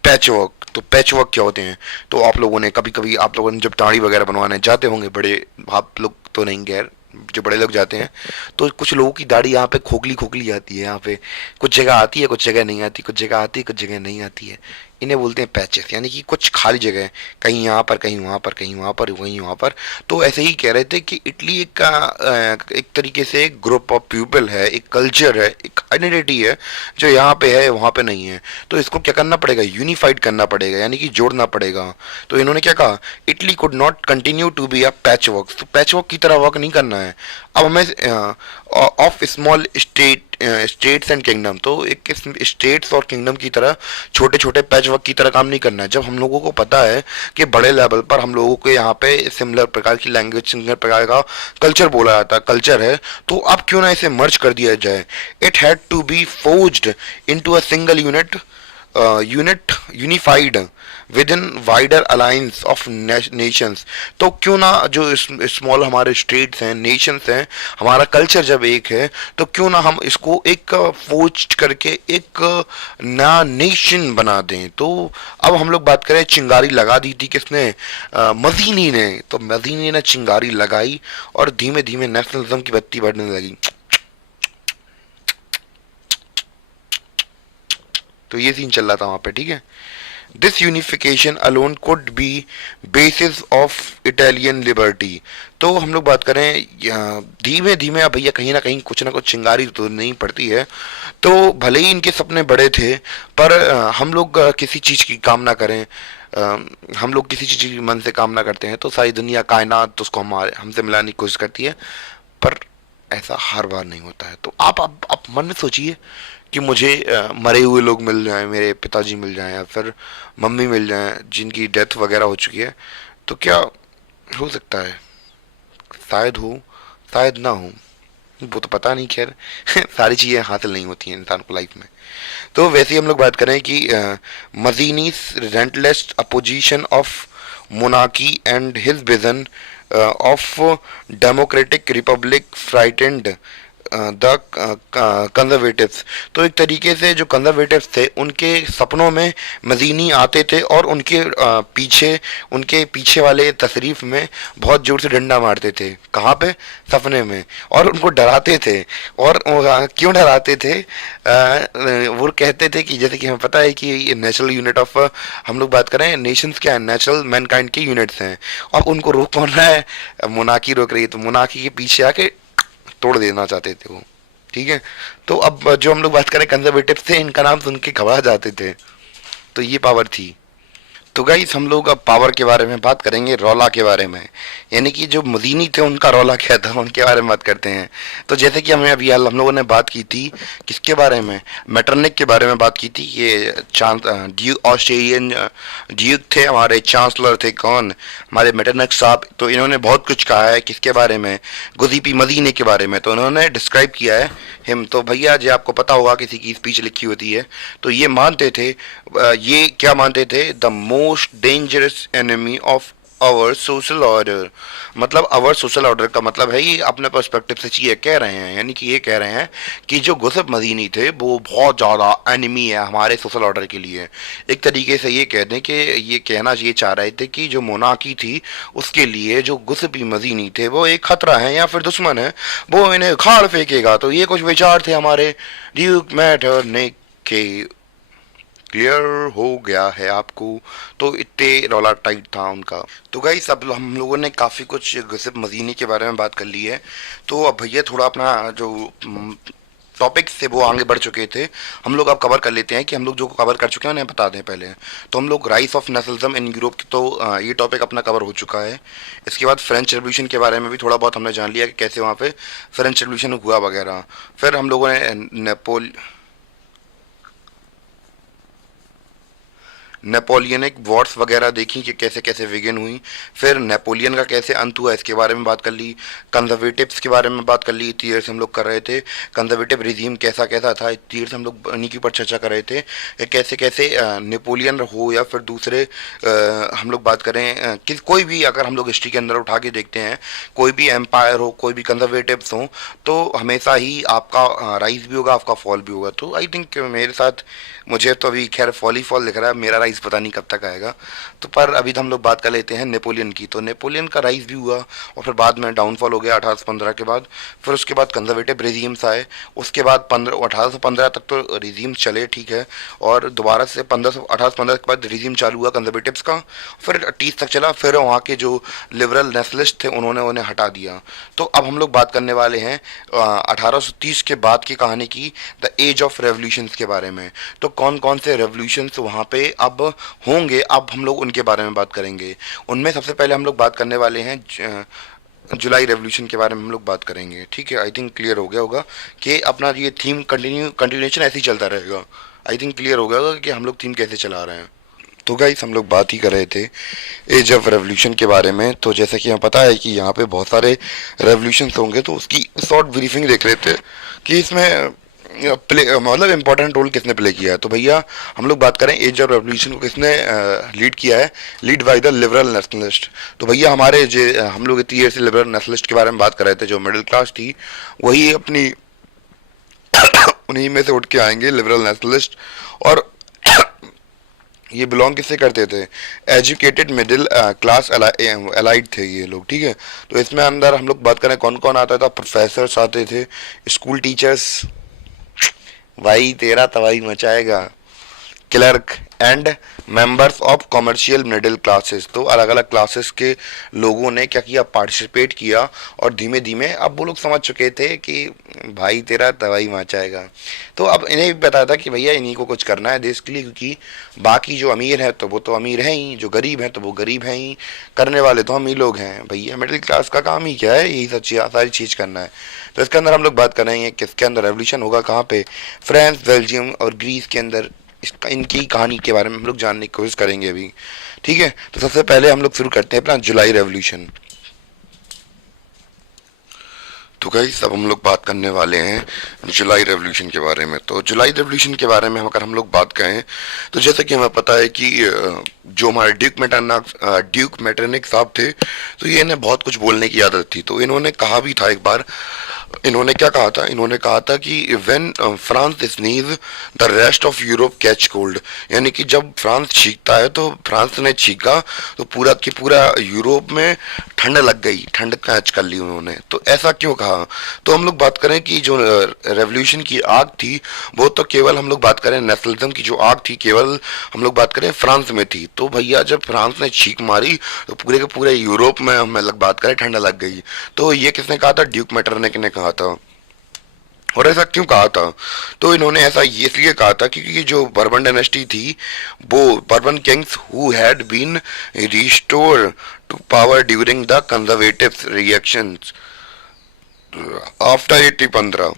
patchwork. तो पैचवर्क क्या होते हैं? तो आप लोगों ने कभी कभी, आप लोगों ने जब दाढ़ी वगैरह बनवाने जाते होंगे, बड़े आप लोग तो नहीं, गैर जो बड़े लोग जाते हैं, तो कुछ लोगों की दाढ़ी यहाँ पे खोखली खोखली आती है, यहाँ पे कुछ जगह आती है, कुछ जगह नहीं आती, कुछ जगह आती है, कुछ जगह नहीं आती है। इन्हें बोलते हैं पैचेस, यानी कि कुछ खाली जगह है, कहीं यहाँ पर, कहीं वहाँ पर, कहीं वहाँ पर, कहीं वहाँ पर। तो ऐसे ही कह रहे थे कि इटली एक तरीके से एक ग्रुप ऑफ पीपल है, एक कल्चर है, एक आइडेंटिटी है जो यहाँ पे है वहाँ पे नहीं है। तो इसको क्या करना पड़ेगा, यूनिफाइड करना पड़ेगा, यानी कि जोड़ना पड़ेगा। तो इन्होंने क्या कहा, Italy could not continue to be a patchwork, तो पैच वर्क की तरह वर्क नहीं करना है। अब हमें of small states and kingdom, तो एक स्टेट्स और किंगडम की तरह छोटे छोटे पैच वर्क की तरह काम नहीं करना है। जब हम लोगों को पता है कि बड़े लेवल पर हम लोगों के यहाँ पे सिमिलर प्रकार की लैंग्वेज, सिमिलर प्रकार का कल्चर बोला जाता है, कल्चर है, तो अब क्यों ना इसे मर्ज कर दिया जाए। It had to be forged into a single unified within wider alliance of nations. तो क्यों ना जो स्मॉल हमारे स्टेट्स हैं, नेशंस हैं, हमारा कल्चर जब एक है, तो क्यों ना हम इसको एक फोर्ज करके एक नया नेशन बना दें। तो अब हम लोग बात करें, चिंगारी लगा दी थी किसने, मजीनी ने। तो मजीनी ने चिंगारी लगाई और धीमे धीमे नेशनलिज्म की बत्ती बढ़ने लगी। तो ये सीन चल रहा था वहां पे, ठीक है। This unification alone could be basis of Italian liberty. तो हम लोग बात करें धीमे धीमे, अब भैया कहीं ना कुछ चिंगारी तो नहीं पड़ती है। तो भले ही इनके सपने बड़े थे, पर हम लोग किसी चीज़ की कामना करें, हम लोग किसी चीज़ की मन से कामना करते हैं, तो सारी दुनिया कायनात तो उसको हमारे हमसे मिलाने की कोशिश करती है, पर ऐसा हर बार नहीं होता है। तो आप मन में सोचिए कि मुझे मरे हुए लोग मिल जाएं, मेरे पिताजी मिल जाएं, या फिर मम्मी मिल जाएं जिनकी डेथ वगैरह हो चुकी है, तो क्या हो सकता है, शायद हो, शायद ना हो, वो तो पता नहीं। खैर सारी चीज़ें हासिल नहीं होती हैं इंसान को लाइफ में। तो वैसे ही हम लोग बात करें कि Mazzini's relentless opposition of monarchy and his vision of democratic republic frightened the conservatives. तो एक तरीके से जो कंजर्वेटिव्स थे, उनके सपनों में मजीनी आते थे और उनके पीछे वाले तशरीफ में बहुत जोर से डंडा मारते थे। कहाँ पे, सपने में, और उनको डराते थे। और क्यों डराते थे, वो कहते थे कि जैसे कि हमें पता है कि नेचुरल यूनिट ऑफ, हम लोग बात करें नेशंस क्या है, नेचुरल मैनकाइंड के यूनिट्स हैं, और उनको रोक कौन रहा है, मोनार्की रोक रही है। तो मोनार्की के पीछे आके तोड़ देना चाहते थे वो, ठीक है। तो अब जो हम लोग बात करें कंजर्वेटिव थे, इनका नाम सुन के घबरा जाते थे। तो ये पावर थी। तो गाइस हम लोग अब पावर के बारे में बात करेंगे, रौला के बारे में, यानी कि जो मदीनी थे उनका रौला क्या था, उनके बारे में बात करते हैं। तो जैसे कि हमें अभी हाल हम लोगों ने बात की थी, किसके बारे में, मेटरनिक के बारे में बात की थी। ये ड्यूक, ऑस्ट्रेलियन ड्यूक थे, हमारे चांसलर थे कौन, हमारे मेटरनिक साहब। तो इन्होंने बहुत कुछ कहा है, किसके बारे में, गुजीपी मदीने के बारे में। तो उन्होंने डिस्क्राइब किया है हिम। तो भैया जी आपको पता होगा, किसी की स्पीच लिखी होती है, तो ये मानते थे, ये क्या मानते थे, the most dangerous enemy of our social order. मतलब आवर सोशल ऑर्डर का मतलब है, ये अपने पर्सपेक्टिव से चीज़ें कह रहे हैं, यानी कि ये कह रहे हैं कि जो गुसब मदीनी थे वो बहुत ज़्यादा एनिमी है हमारे सोशल ऑर्डर के लिए। एक तरीके से ये कह दें कि ये कहना ये चाह रहे थे कि जो मोनार्की थी उसके लिए जो गुसबी मदीनी थे वो एक खतरा है या फिर दुश्मन है, वो इन्हें उखाड़ फेंकेगा। तो ये कुछ विचार थे हमारे ड्यूक मेटरनिक के। क्लियर हो गया है आपको। तो इतने रौला टाइट था उनका। तो गाइस अब हम लोगों ने काफ़ी कुछ गसिप मदीनी के बारे में बात कर ली है। तो अब भैया थोड़ा अपना जो टॉपिक से वो आगे बढ़ चुके थे, हम लोग अब कवर कर लेते हैं कि हम लोग जो कवर कर चुके हैं उन्हें बता दें पहले। तो हम लोग rice of nationalism in Europe, तो ये टॉपिक अपना कवर हो चुका है। इसके बाद फ्रेंच रेवोल्यूशन के बारे में भी थोड़ा बहुत हमने जान लिया कि कैसे वहाँ पे फ्रेंच रेवोल्यूशन हुआ वगैरह। फिर हम लोगों ने नेपोलियनिक वॉर्स वगैरह देखी कि कैसे कैसे विगिन हुई। फिर नेपोलियन का कैसे अंत हुआ इसके बारे में बात कर ली। कंजर्वेटिव्स के बारे में बात कर ली, इतनी देर से हम लोग कर रहे थे। कंजर्वेटिव रिजीम कैसा कैसा था, इतनी देर से हम लोग उन्हीं के ऊपर चर्चा कर रहे थे कि कैसे कैसे नेपोलियन हो या फिर दूसरे हम लोग बात करें कि कोई भी, अगर हम लोग हिस्ट्री के अंदर उठा के देखते हैं, कोई भी एम्पायर हो, कोई भी कंजर्वेटिव्स हो, तो हमेशा ही आपका राइज भी होगा, आपका फॉल भी होगा। तो आई थिंक मेरे साथ, मुझे तो अभी खैर फॉल ही फॉल दिख रहा है, मेरा राइज राइज पता नहीं कब तक आएगा। तो पर अभी तो हम लोग बात कर लेते हैं नेपोलियन की। तो नेपोलियन का राइज भी हुआ और फिर बाद में डाउनफॉल हो गया 1815 के बाद। फिर उसके बाद कंजर्वेटिव रेजिम्स आए। उसके बाद 1815 तक तो रेजिम्स चले, ठीक है, और दोबारा से 1815 के बाद रेजिम चालू हुआ कंजर्वेटिव्स का, फिर 30 तक चला। फिर वहाँ के जो लिबरल नेशनलिस्ट थे उन्होंने उन्हें हटा दिया। तो अब हम लोग बात करने वाले हैं 1830 के बाद की कहानी की, द एज ऑफ रेवोल्यूशंस के बारे में। तो कौन कौन से रेवोल्यूशंस वहाँ पे अब होंगे, अब हम लोग उनके बारे में बात करेंगे। उनमें सबसे पहले हम लोग बात करने वाले हैं जुलाई रेवोल्यूशन के बारे में हम लोग बात करेंगे, ठीक है। आई थिंक क्लियर हो गया होगा कि अपना ये थीम कंटिन्यूएशन ऐसे ही चलता रहेगा। आई थिंक क्लियर हो गया होगा कि हम लोग थीम कैसे चला रहे हैं। तो गाइस हम लोग बात ही कर रहे थे एज ऑफ रेवोल्यूशन के बारे में। तो जैसे कि हमें पता है कि यहाँ पे बहुत सारे रेवोल्यूशंस होंगे, तो उसकी शॉर्ट ब्रीफिंग देख रहे थे कि इसमें प्ले मतलब इम्पोर्टेंट रोल किसने प्ले किया है। तो भैया हम लोग बात करें एज ऑफ रेवोल्यूशन को किसने लीड किया है, lead by the liberal nationalist. तो भैया हमारे जो हम लोग इतनी देर से लिबरल नेशनलिस्ट के बारे में बात कर रहे थे, जो मिडिल क्लास थी वही अपनी उन्हीं में से उठ के आएंगे लिबरल नेशनलिस्ट। और ये बिलोंग किससे करते थे, एजुकेटेड मिडिल क्लास एलाइड थे ये लोग, ठीक है। तो इसमें अंदर हम लोग बात करें कौन कौन आता था, प्रोफेसर्स आते थे, स्कूल टीचर्स, भाई तेरा तबाही मचाएगा, clerk and members of commercial middle classes. तो अलग अलग क्लासेस के लोगों ने क्या किया, पार्टिसिपेट किया, और धीमे धीमे अब वो लोग समझ चुके थे कि भाई तेरा तबाही मचाएगा। तो अब इन्हें भी पता था कि भैया इन्हीं को कुछ करना है देश के लिए, क्योंकि बाकी जो अमीर है तो वो तो अमीर हैं ही, जो गरीब हैं तो वो गरीब हैं ही, करने वाले तो हम ही लोग हैं। भैया मिडिल क्लास का काम ही क्या है, यही सारी चीज़ करना है। तो इसके अंदर हम लोग बात कर रहे हैं किसके अंदर रेवोल्यूशन होगा, कहाँ पे, फ्रांस, बेल्जियम और ग्रीस के अंदर। इसका इनकी कहानी के बारे में हम लोग जानने की कोशिश करेंगे अभी, ठीक है। तो सबसे पहले हम लोग शुरू करते हैं अपना जुलाई रेवोल्यूशन। तो गाइस अब हम लोग बात करने वाले हैं जुलाई रेवोल्यूशन के बारे में। तो जुलाई रेवोल्यूशन के बारे में अगर हम लोग बात करें तो जैसे कि हमें पता है कि जो हमारे ड्यूक मेटरनिक साहब थे, तो ये इन्हें बहुत कुछ बोलने की आदत थी। तो इन्होंने कहा भी था एक बार, इन्होंने क्या कहा था, इन्होंने कहा था कि when France sneeze the rest of Europe catch cold, यानी कि जब फ्रांस छींकता है तो फ्रांस ने छींका तो पूरा की पूरा यूरोप में ठंड लग गई, ठंड कैच कर ली उन्होंने। तो ऐसा क्यों कहा, तो हम लोग बात करें कि जो रेवोल्यूशन की आग थी वो तो केवल हम लोग बात करें नेशनलिज्म की जो आग थी केवल हम लोग बात करें फ्रांस में थी। तो भैया जब फ्रांस ने छींक मारी तो पूरे के पूरे यूरोप में हम लोग बात करें ठंड लग गई। तो ये किसने कहा था, ड्यूक मेटरनिक ने कहा था। और ऐसा क्यों कहा था, तो इन्होंने ऐसा इसलिए कहा था क्योंकि जो बर्बन डायनेस्टी थी, वो Bourbon kings who had been restore to power during the conservative reactions after 1815,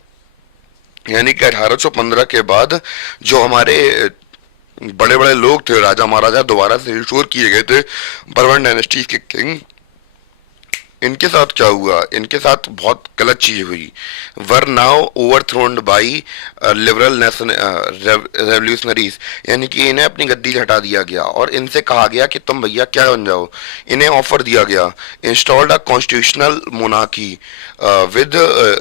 यानी कि 1815 के बाद जो हमारे बड़े बड़े लोग थे, राजा महाराजा दोबारा से रिस्टोर किए गए थे, बर्बन डायनेस्टी के किंग, इनके साथ क्या हुआ, इनके साथ बहुत गलत चीज हुई। Were now overthrown by liberal revolutionaries, यानी कि इन्हें अपनी गद्दी से हटा दिया गया और इनसे कहा गया कि तुम भैया क्या बन जाओ। इन्हें ऑफर दिया गया installed a constitutional monarchy with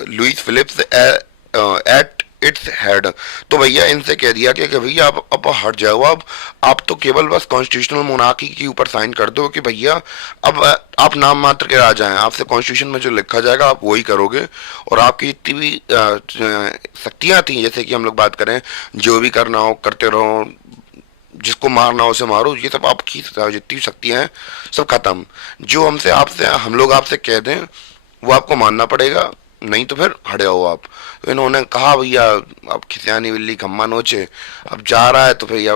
Louis Philips at its head. तो भैया इनसे कह दिया कि भैया अब हट जाओ, अब आप तो केवल बस कॉन्स्टिट्यूशनल मोनार्की के ऊपर साइन कर दो कि भैया अब आप नाम मात्र के राजा हैं, आपसे कॉन्स्टिट्यूशन में जो लिखा जाएगा आप वही करोगे, और आपकी जितनी भी शक्तियां थी, जैसे कि हम लोग बात करें जो भी करना हो करते रहो, जिसको मारना हो उसे मारो, ये सब आपकी जितनी शक्तियां हैं सब खत्म। जो हमसे आपसे हम लोग आपसे कह दें वो आपको मानना पड़ेगा, नहीं तो फिर हट जाओ आप। तो इन्होंने कहा भैया अब खिसियानी बिल्ली खम्मा नोचे, अब जा रहा है तो भैया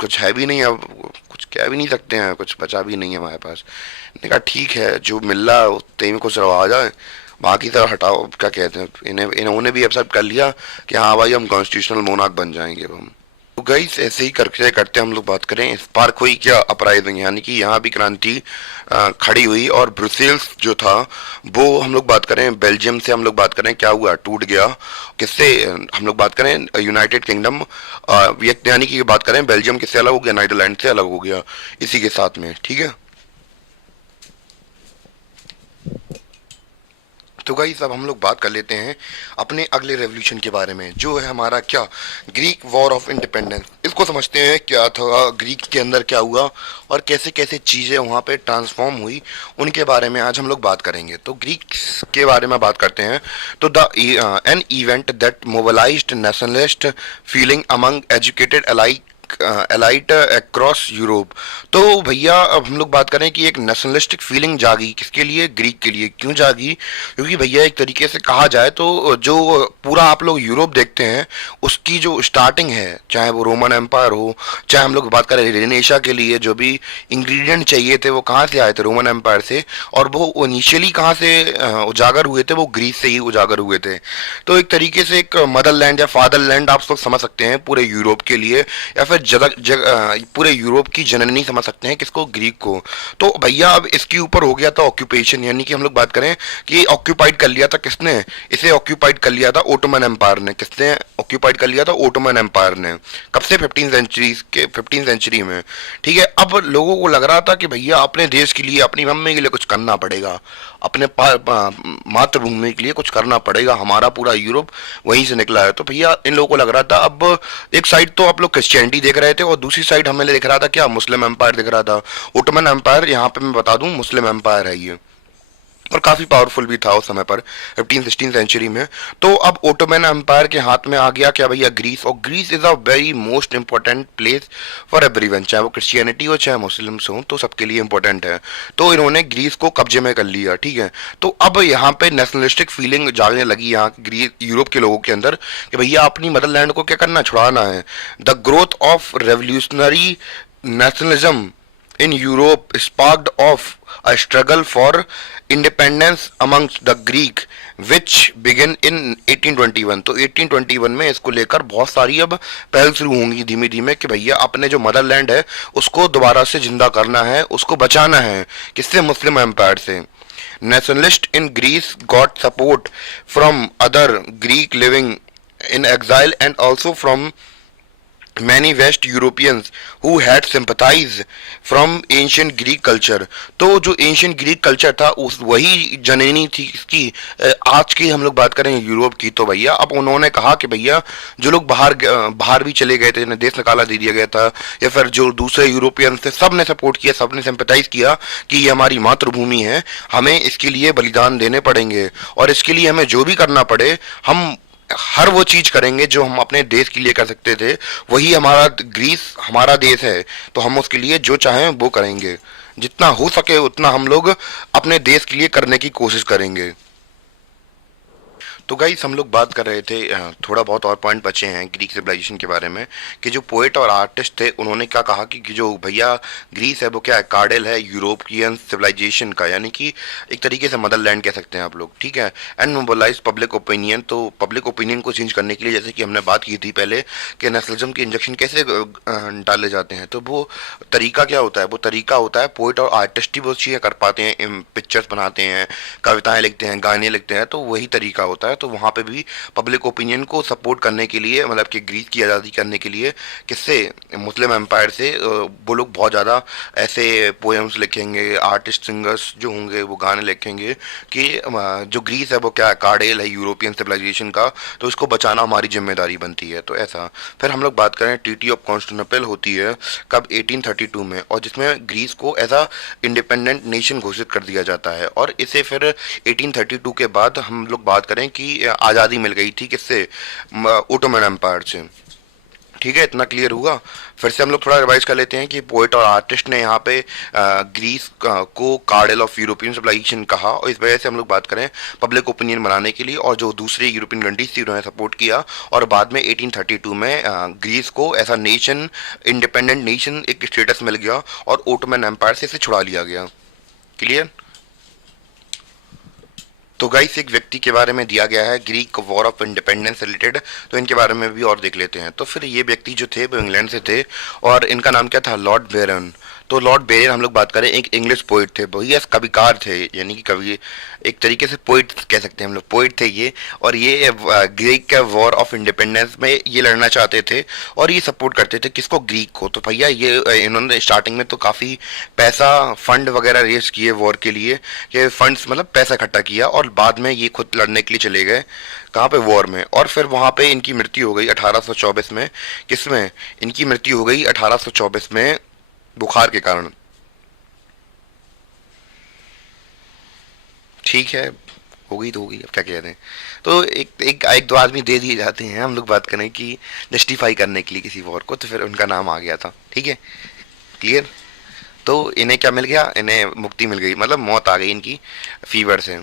कुछ है भी नहीं, अब कुछ कह भी नहीं सकते हैं, कुछ बचा भी नहीं है हमारे पास। मैंने कहा ठीक है जो मिल रहा है उतने में कुछ रवा जाए, बाकी तरह हटाओ, क्या कहते हैं। इन्होंने भी एक्सेप्ट कर लिया कि हाँ भाई हम कॉन्स्टिट्यूशनल मोनार्क बन जाएंगे अब हम। तो गाइस ऐसे ही करते करते हम लोग बात करें स्पार्क हुई क्या अपराइजिंग, यानी कि यहाँ भी क्रांति खड़ी हुई, और ब्रुसेल्स जो था वो हम लोग बात करें बेल्जियम से हम लोग बात करें क्या हुआ, टूट गया। किससे हम लोग बात करें यूनाइटेड किंगडम, यानी कि बात करें बेल्जियम किससे अलग हो गया, नीदरलैंड से अलग हो गया इसी के साथ में, ठीक है। तो गाइस अब हम लोग बात कर लेते हैं अपने अगले रेवोल्यूशन के बारे में, जो है हमारा क्या, ग्रीक वॉर ऑफ इंडिपेंडेंस। इसको उसको समझते हैं क्या था, ग्रीक के अंदर क्या हुआ और कैसे कैसे चीज़ें वहाँ पे ट्रांसफॉर्म हुई, उनके बारे में आज हम लोग बात करेंगे। तो ग्रीक के बारे में बात करते हैं। तो the an event that mobilised nationalist feeling among educated elite across Europe. तो भैया अब हम लोग बात करें कि एक नेशनलिस्टिक फीलिंग जागी, किसके लिए? ग्रीक के लिए। क्यों जागी? क्योंकि भैया एक तरीके से कहा जाए तो जो पूरा आप लोग यूरोप देखते हैं उसकी जो स्टार्टिंग है, चाहे वो रोमन एम्पायर हो, चाहे हम लोग बात करें रेनेशा के लिए जो भी इंग्रेडिएंट चाहिए थे वो कहाँ से आए थे? रोमन एम्पायर से। और वो इनिशियली कहाँ से उजागर हुए थे? वो ग्रीस से ही उजागर हुए थे। तो एक तरीके से एक मदरलैंड या फादरलैंड आप लोग समझ सकते हैं पूरे यूरोप के लिए, या फिर पूरे यूरोप की जननी समझ सकते हैं किसको? ग्रीक को। तो भैया अब इसके ऊपर हो गया था ऑक्यूपेशन, यानी कि हम लोग बात करें कि ऑक्यूपाइड कर लिया था किसने? इसे ऑक्यूपाइड कर लिया था ओटोमन एम्पायर ने। किसने ऑक्यूपाइड कर लिया था? ओटोमन एम्पायर ने। कब से? 15 सेंचुरी में। ठीक है। अब लोगों को लग रहा था कि भैया अपने देश के लिए, अपनी मम्मी के लिए कुछ करना पड़ेगा, अपने मातृभूमि के लिए कुछ करना पड़ेगा, हमारा पूरा यूरोप वहीं से निकला है। तो भैया इन लोगों को लग रहा था, अब एक साइड तो आप लोग क्रिश्चियनिटी देख रहे थे और दूसरी साइड हमें दिख रहा था क्या? मुस्लिम एम्पायर दिख रहा था। ओटोमन एम्पायर, यहाँ पे मैं बता दूं, मुस्लिम एम्पायर है ये, और काफ़ी पावरफुल भी था उस समय पर 15-16 सेंचुरी में। तो अब ओटोमन एम्पायर के हाथ में आ गया क्या भैया? ग्रीस। और Greece is a very most important place for everyone, चाहे वो क्रिश्चियनिटी हो चाहे मुस्लिम्स हो, तो सबके लिए इंपॉर्टेंट है। तो इन्होंने ग्रीस को कब्जे में कर लिया। ठीक है। तो अब यहाँ पे नेशनलिस्टिक फीलिंग जागने लगी यहाँ ग्रीस यूरोप के लोगों के अंदर कि भैया अपनी मदरलैंड को क्या करना? छुड़ाना है। The growth of revolutionary nationalism in Europe sparked off a struggle for independence amongst the Greek which began in 1821। तो 1821 में इसको लेकर बहुत सारी अब पहल शुरू होंगी धीमे धीमे कि भैया अपने जो मदरलैंड है उसको दोबारा से जिंदा करना है, उसको बचाना है। किससे? मुस्लिम एम्पायर से। Nationalists in Greece got support from other Greek living in exile and also from many West Europeans who had sympathized from ancient Greek culture। तो जो एंशियंट ग्रीक कल्चर था उस वही जननी थी इसकी, आज की हम लोग बात करें यूरोप की। तो भैया अब उन्होंने कहा कि भैया जो लोग बाहर भी चले गए थे, जिन्हें देश निकाला दे दिया गया था, या फिर जो दूसरे यूरोपियन थे, सब ने सपोर्ट किया, सब ने सिंपैथाइज किया कि ये हमारी मातृभूमि है, हमें इसके लिए बलिदान देने पड़ेंगे और इसके लिए हमें जो भी करना पड़े हम हर वो चीज करेंगे जो हम अपने देश के लिए कर सकते थे। वही हमारा ग्रीस हमारा देश है, तो हम उसके लिए जो चाहें वो करेंगे, जितना हो सके उतना हम लोग अपने देश के लिए करने की कोशिश करेंगे। तो गाइस हम लोग बात कर रहे थे, थोड़ा बहुत और पॉइंट बचे हैं ग्रीक सिविलाइजेशन के बारे में, कि जो पोएट और आर्टिस्ट थे उन्होंने क्या कहा कि जो भैया ग्रीस है वो क्या है? कार्डेल है यूरोपियन सिविलाइजेशन का, यानी कि एक तरीके से मदरलैंड कह सकते हैं आप लोग। ठीक है। And mobilise public opinion. तो पब्लिक ओपिनियन को चेंज करने के लिए, जैसे कि हमने बात की थी पहले कि नेशनलिज्म के इंजेक्शन कैसे डाले जाते हैं, तो वो तरीका क्या होता है? वो तरीका होता है पोएट और आर्टिस्ट ही वो चीज़ें कर पाते हैं, पिक्चर्स बनाते हैं, कविताएं लिखते हैं, गाने लिखते हैं, तो वही तरीका होता है। तो वहाँ पे भी पब्लिक ओपिनियन को सपोर्ट करने के लिए, मतलब कि ग्रीस की आज़ादी करने के लिए, किससे? मुस्लिम एम्पायर से। वो लोग बहुत ज़्यादा ऐसे पोएम्स लिखेंगे, आर्टिस्ट सिंगर्स जो होंगे वो गाने लिखेंगे कि जो ग्रीस है वो क्या है? कार्डेल है यूरोपियन सिविलाइजेशन का, तो इसको बचाना हमारी जिम्मेदारी बनती है। तो ऐसा। फिर हम लोग बात करें ट्रीटी ऑफ कॉन्स्टेंटिनोपल होती है कब? 1832 में, और जिसमें ग्रीस को एज अ इंडिपेंडेंट नेशन घोषित कर दिया जाता है। और इसे फिर 1832 के बाद हम लोग बात करें कि आज़ादी मिल गई थी किससे? ओटोमन एम्पायर से। ठीक है। इतना क्लियर हुआ। फिर से हम लोग थोड़ा रिवाइज कर लेते हैं कि पोएट और आर्टिस्ट ने यहाँ पे ग्रीस को कार्डेल ऑफ यूरोपियन सिविलाइजेशन कहा, और इस वजह से हम लोग बात करें पब्लिक ओपिनियन बनाने के लिए, और जो दूसरी यूरोपियन कंट्रीज थी उन्होंने सपोर्ट किया, और बाद में 1832 में ग्रीस को ऐसा नेशन, इंडिपेंडेंट नेशन एक स्टेटस मिल गया और ओटोमन एम्पायर से इसे छुड़ा लिया गया। क्लियर? तो गाइस एक व्यक्ति के बारे में दिया गया है Greek war of independence related, तो इनके बारे में भी और देख लेते हैं। तो फिर ये व्यक्ति जो थे वो इंग्लैंड से थे और इनका नाम क्या था? लॉर्ड बेरन। तो लॉर्ड बेरन हम लोग बात करें एक इंग्लिश पोइट थे, भैया कविकार थे, यानी कि कवि, एक तरीके से पोइट कह सकते हैं हम लोग, पोइट थे ये। और ये ग्रीक का वॉर ऑफ इंडिपेंडेंस में ये लड़ना चाहते थे और ये सपोर्ट करते थे किसको? ग्रीक को। तो भैया ये इन्होंने स्टार्टिंग में तो काफ़ी पैसा फंड वगैरह रेज किए वॉर के लिए, कि फंड्स मतलब पैसा इकट्ठा किया, और और बाद में ये खुद लड़ने के लिए चले गए कहाँ पे, वॉर में, और फिर वहाँ पे इनकी मृत्यु हो गई 1824 में। किसमें इनकी मृत्यु हो गई? 1824 में, बुखार के कारण। ठीक है, हो गई तो हो गई, अब क्या कहते हैं। तो एक दो आदमी दे दिए जाते हैं, हम लोग बात करें कि जस्टिफाई करने के लिए किसी वॉर को, तो फिर उनका नाम आ गया था। ठीक है, क्लियर। तो इन्हें क्या मिल गया? इन्हें मुक्ति मिल गई, मतलब मौत आ गई इनकी फीवर से।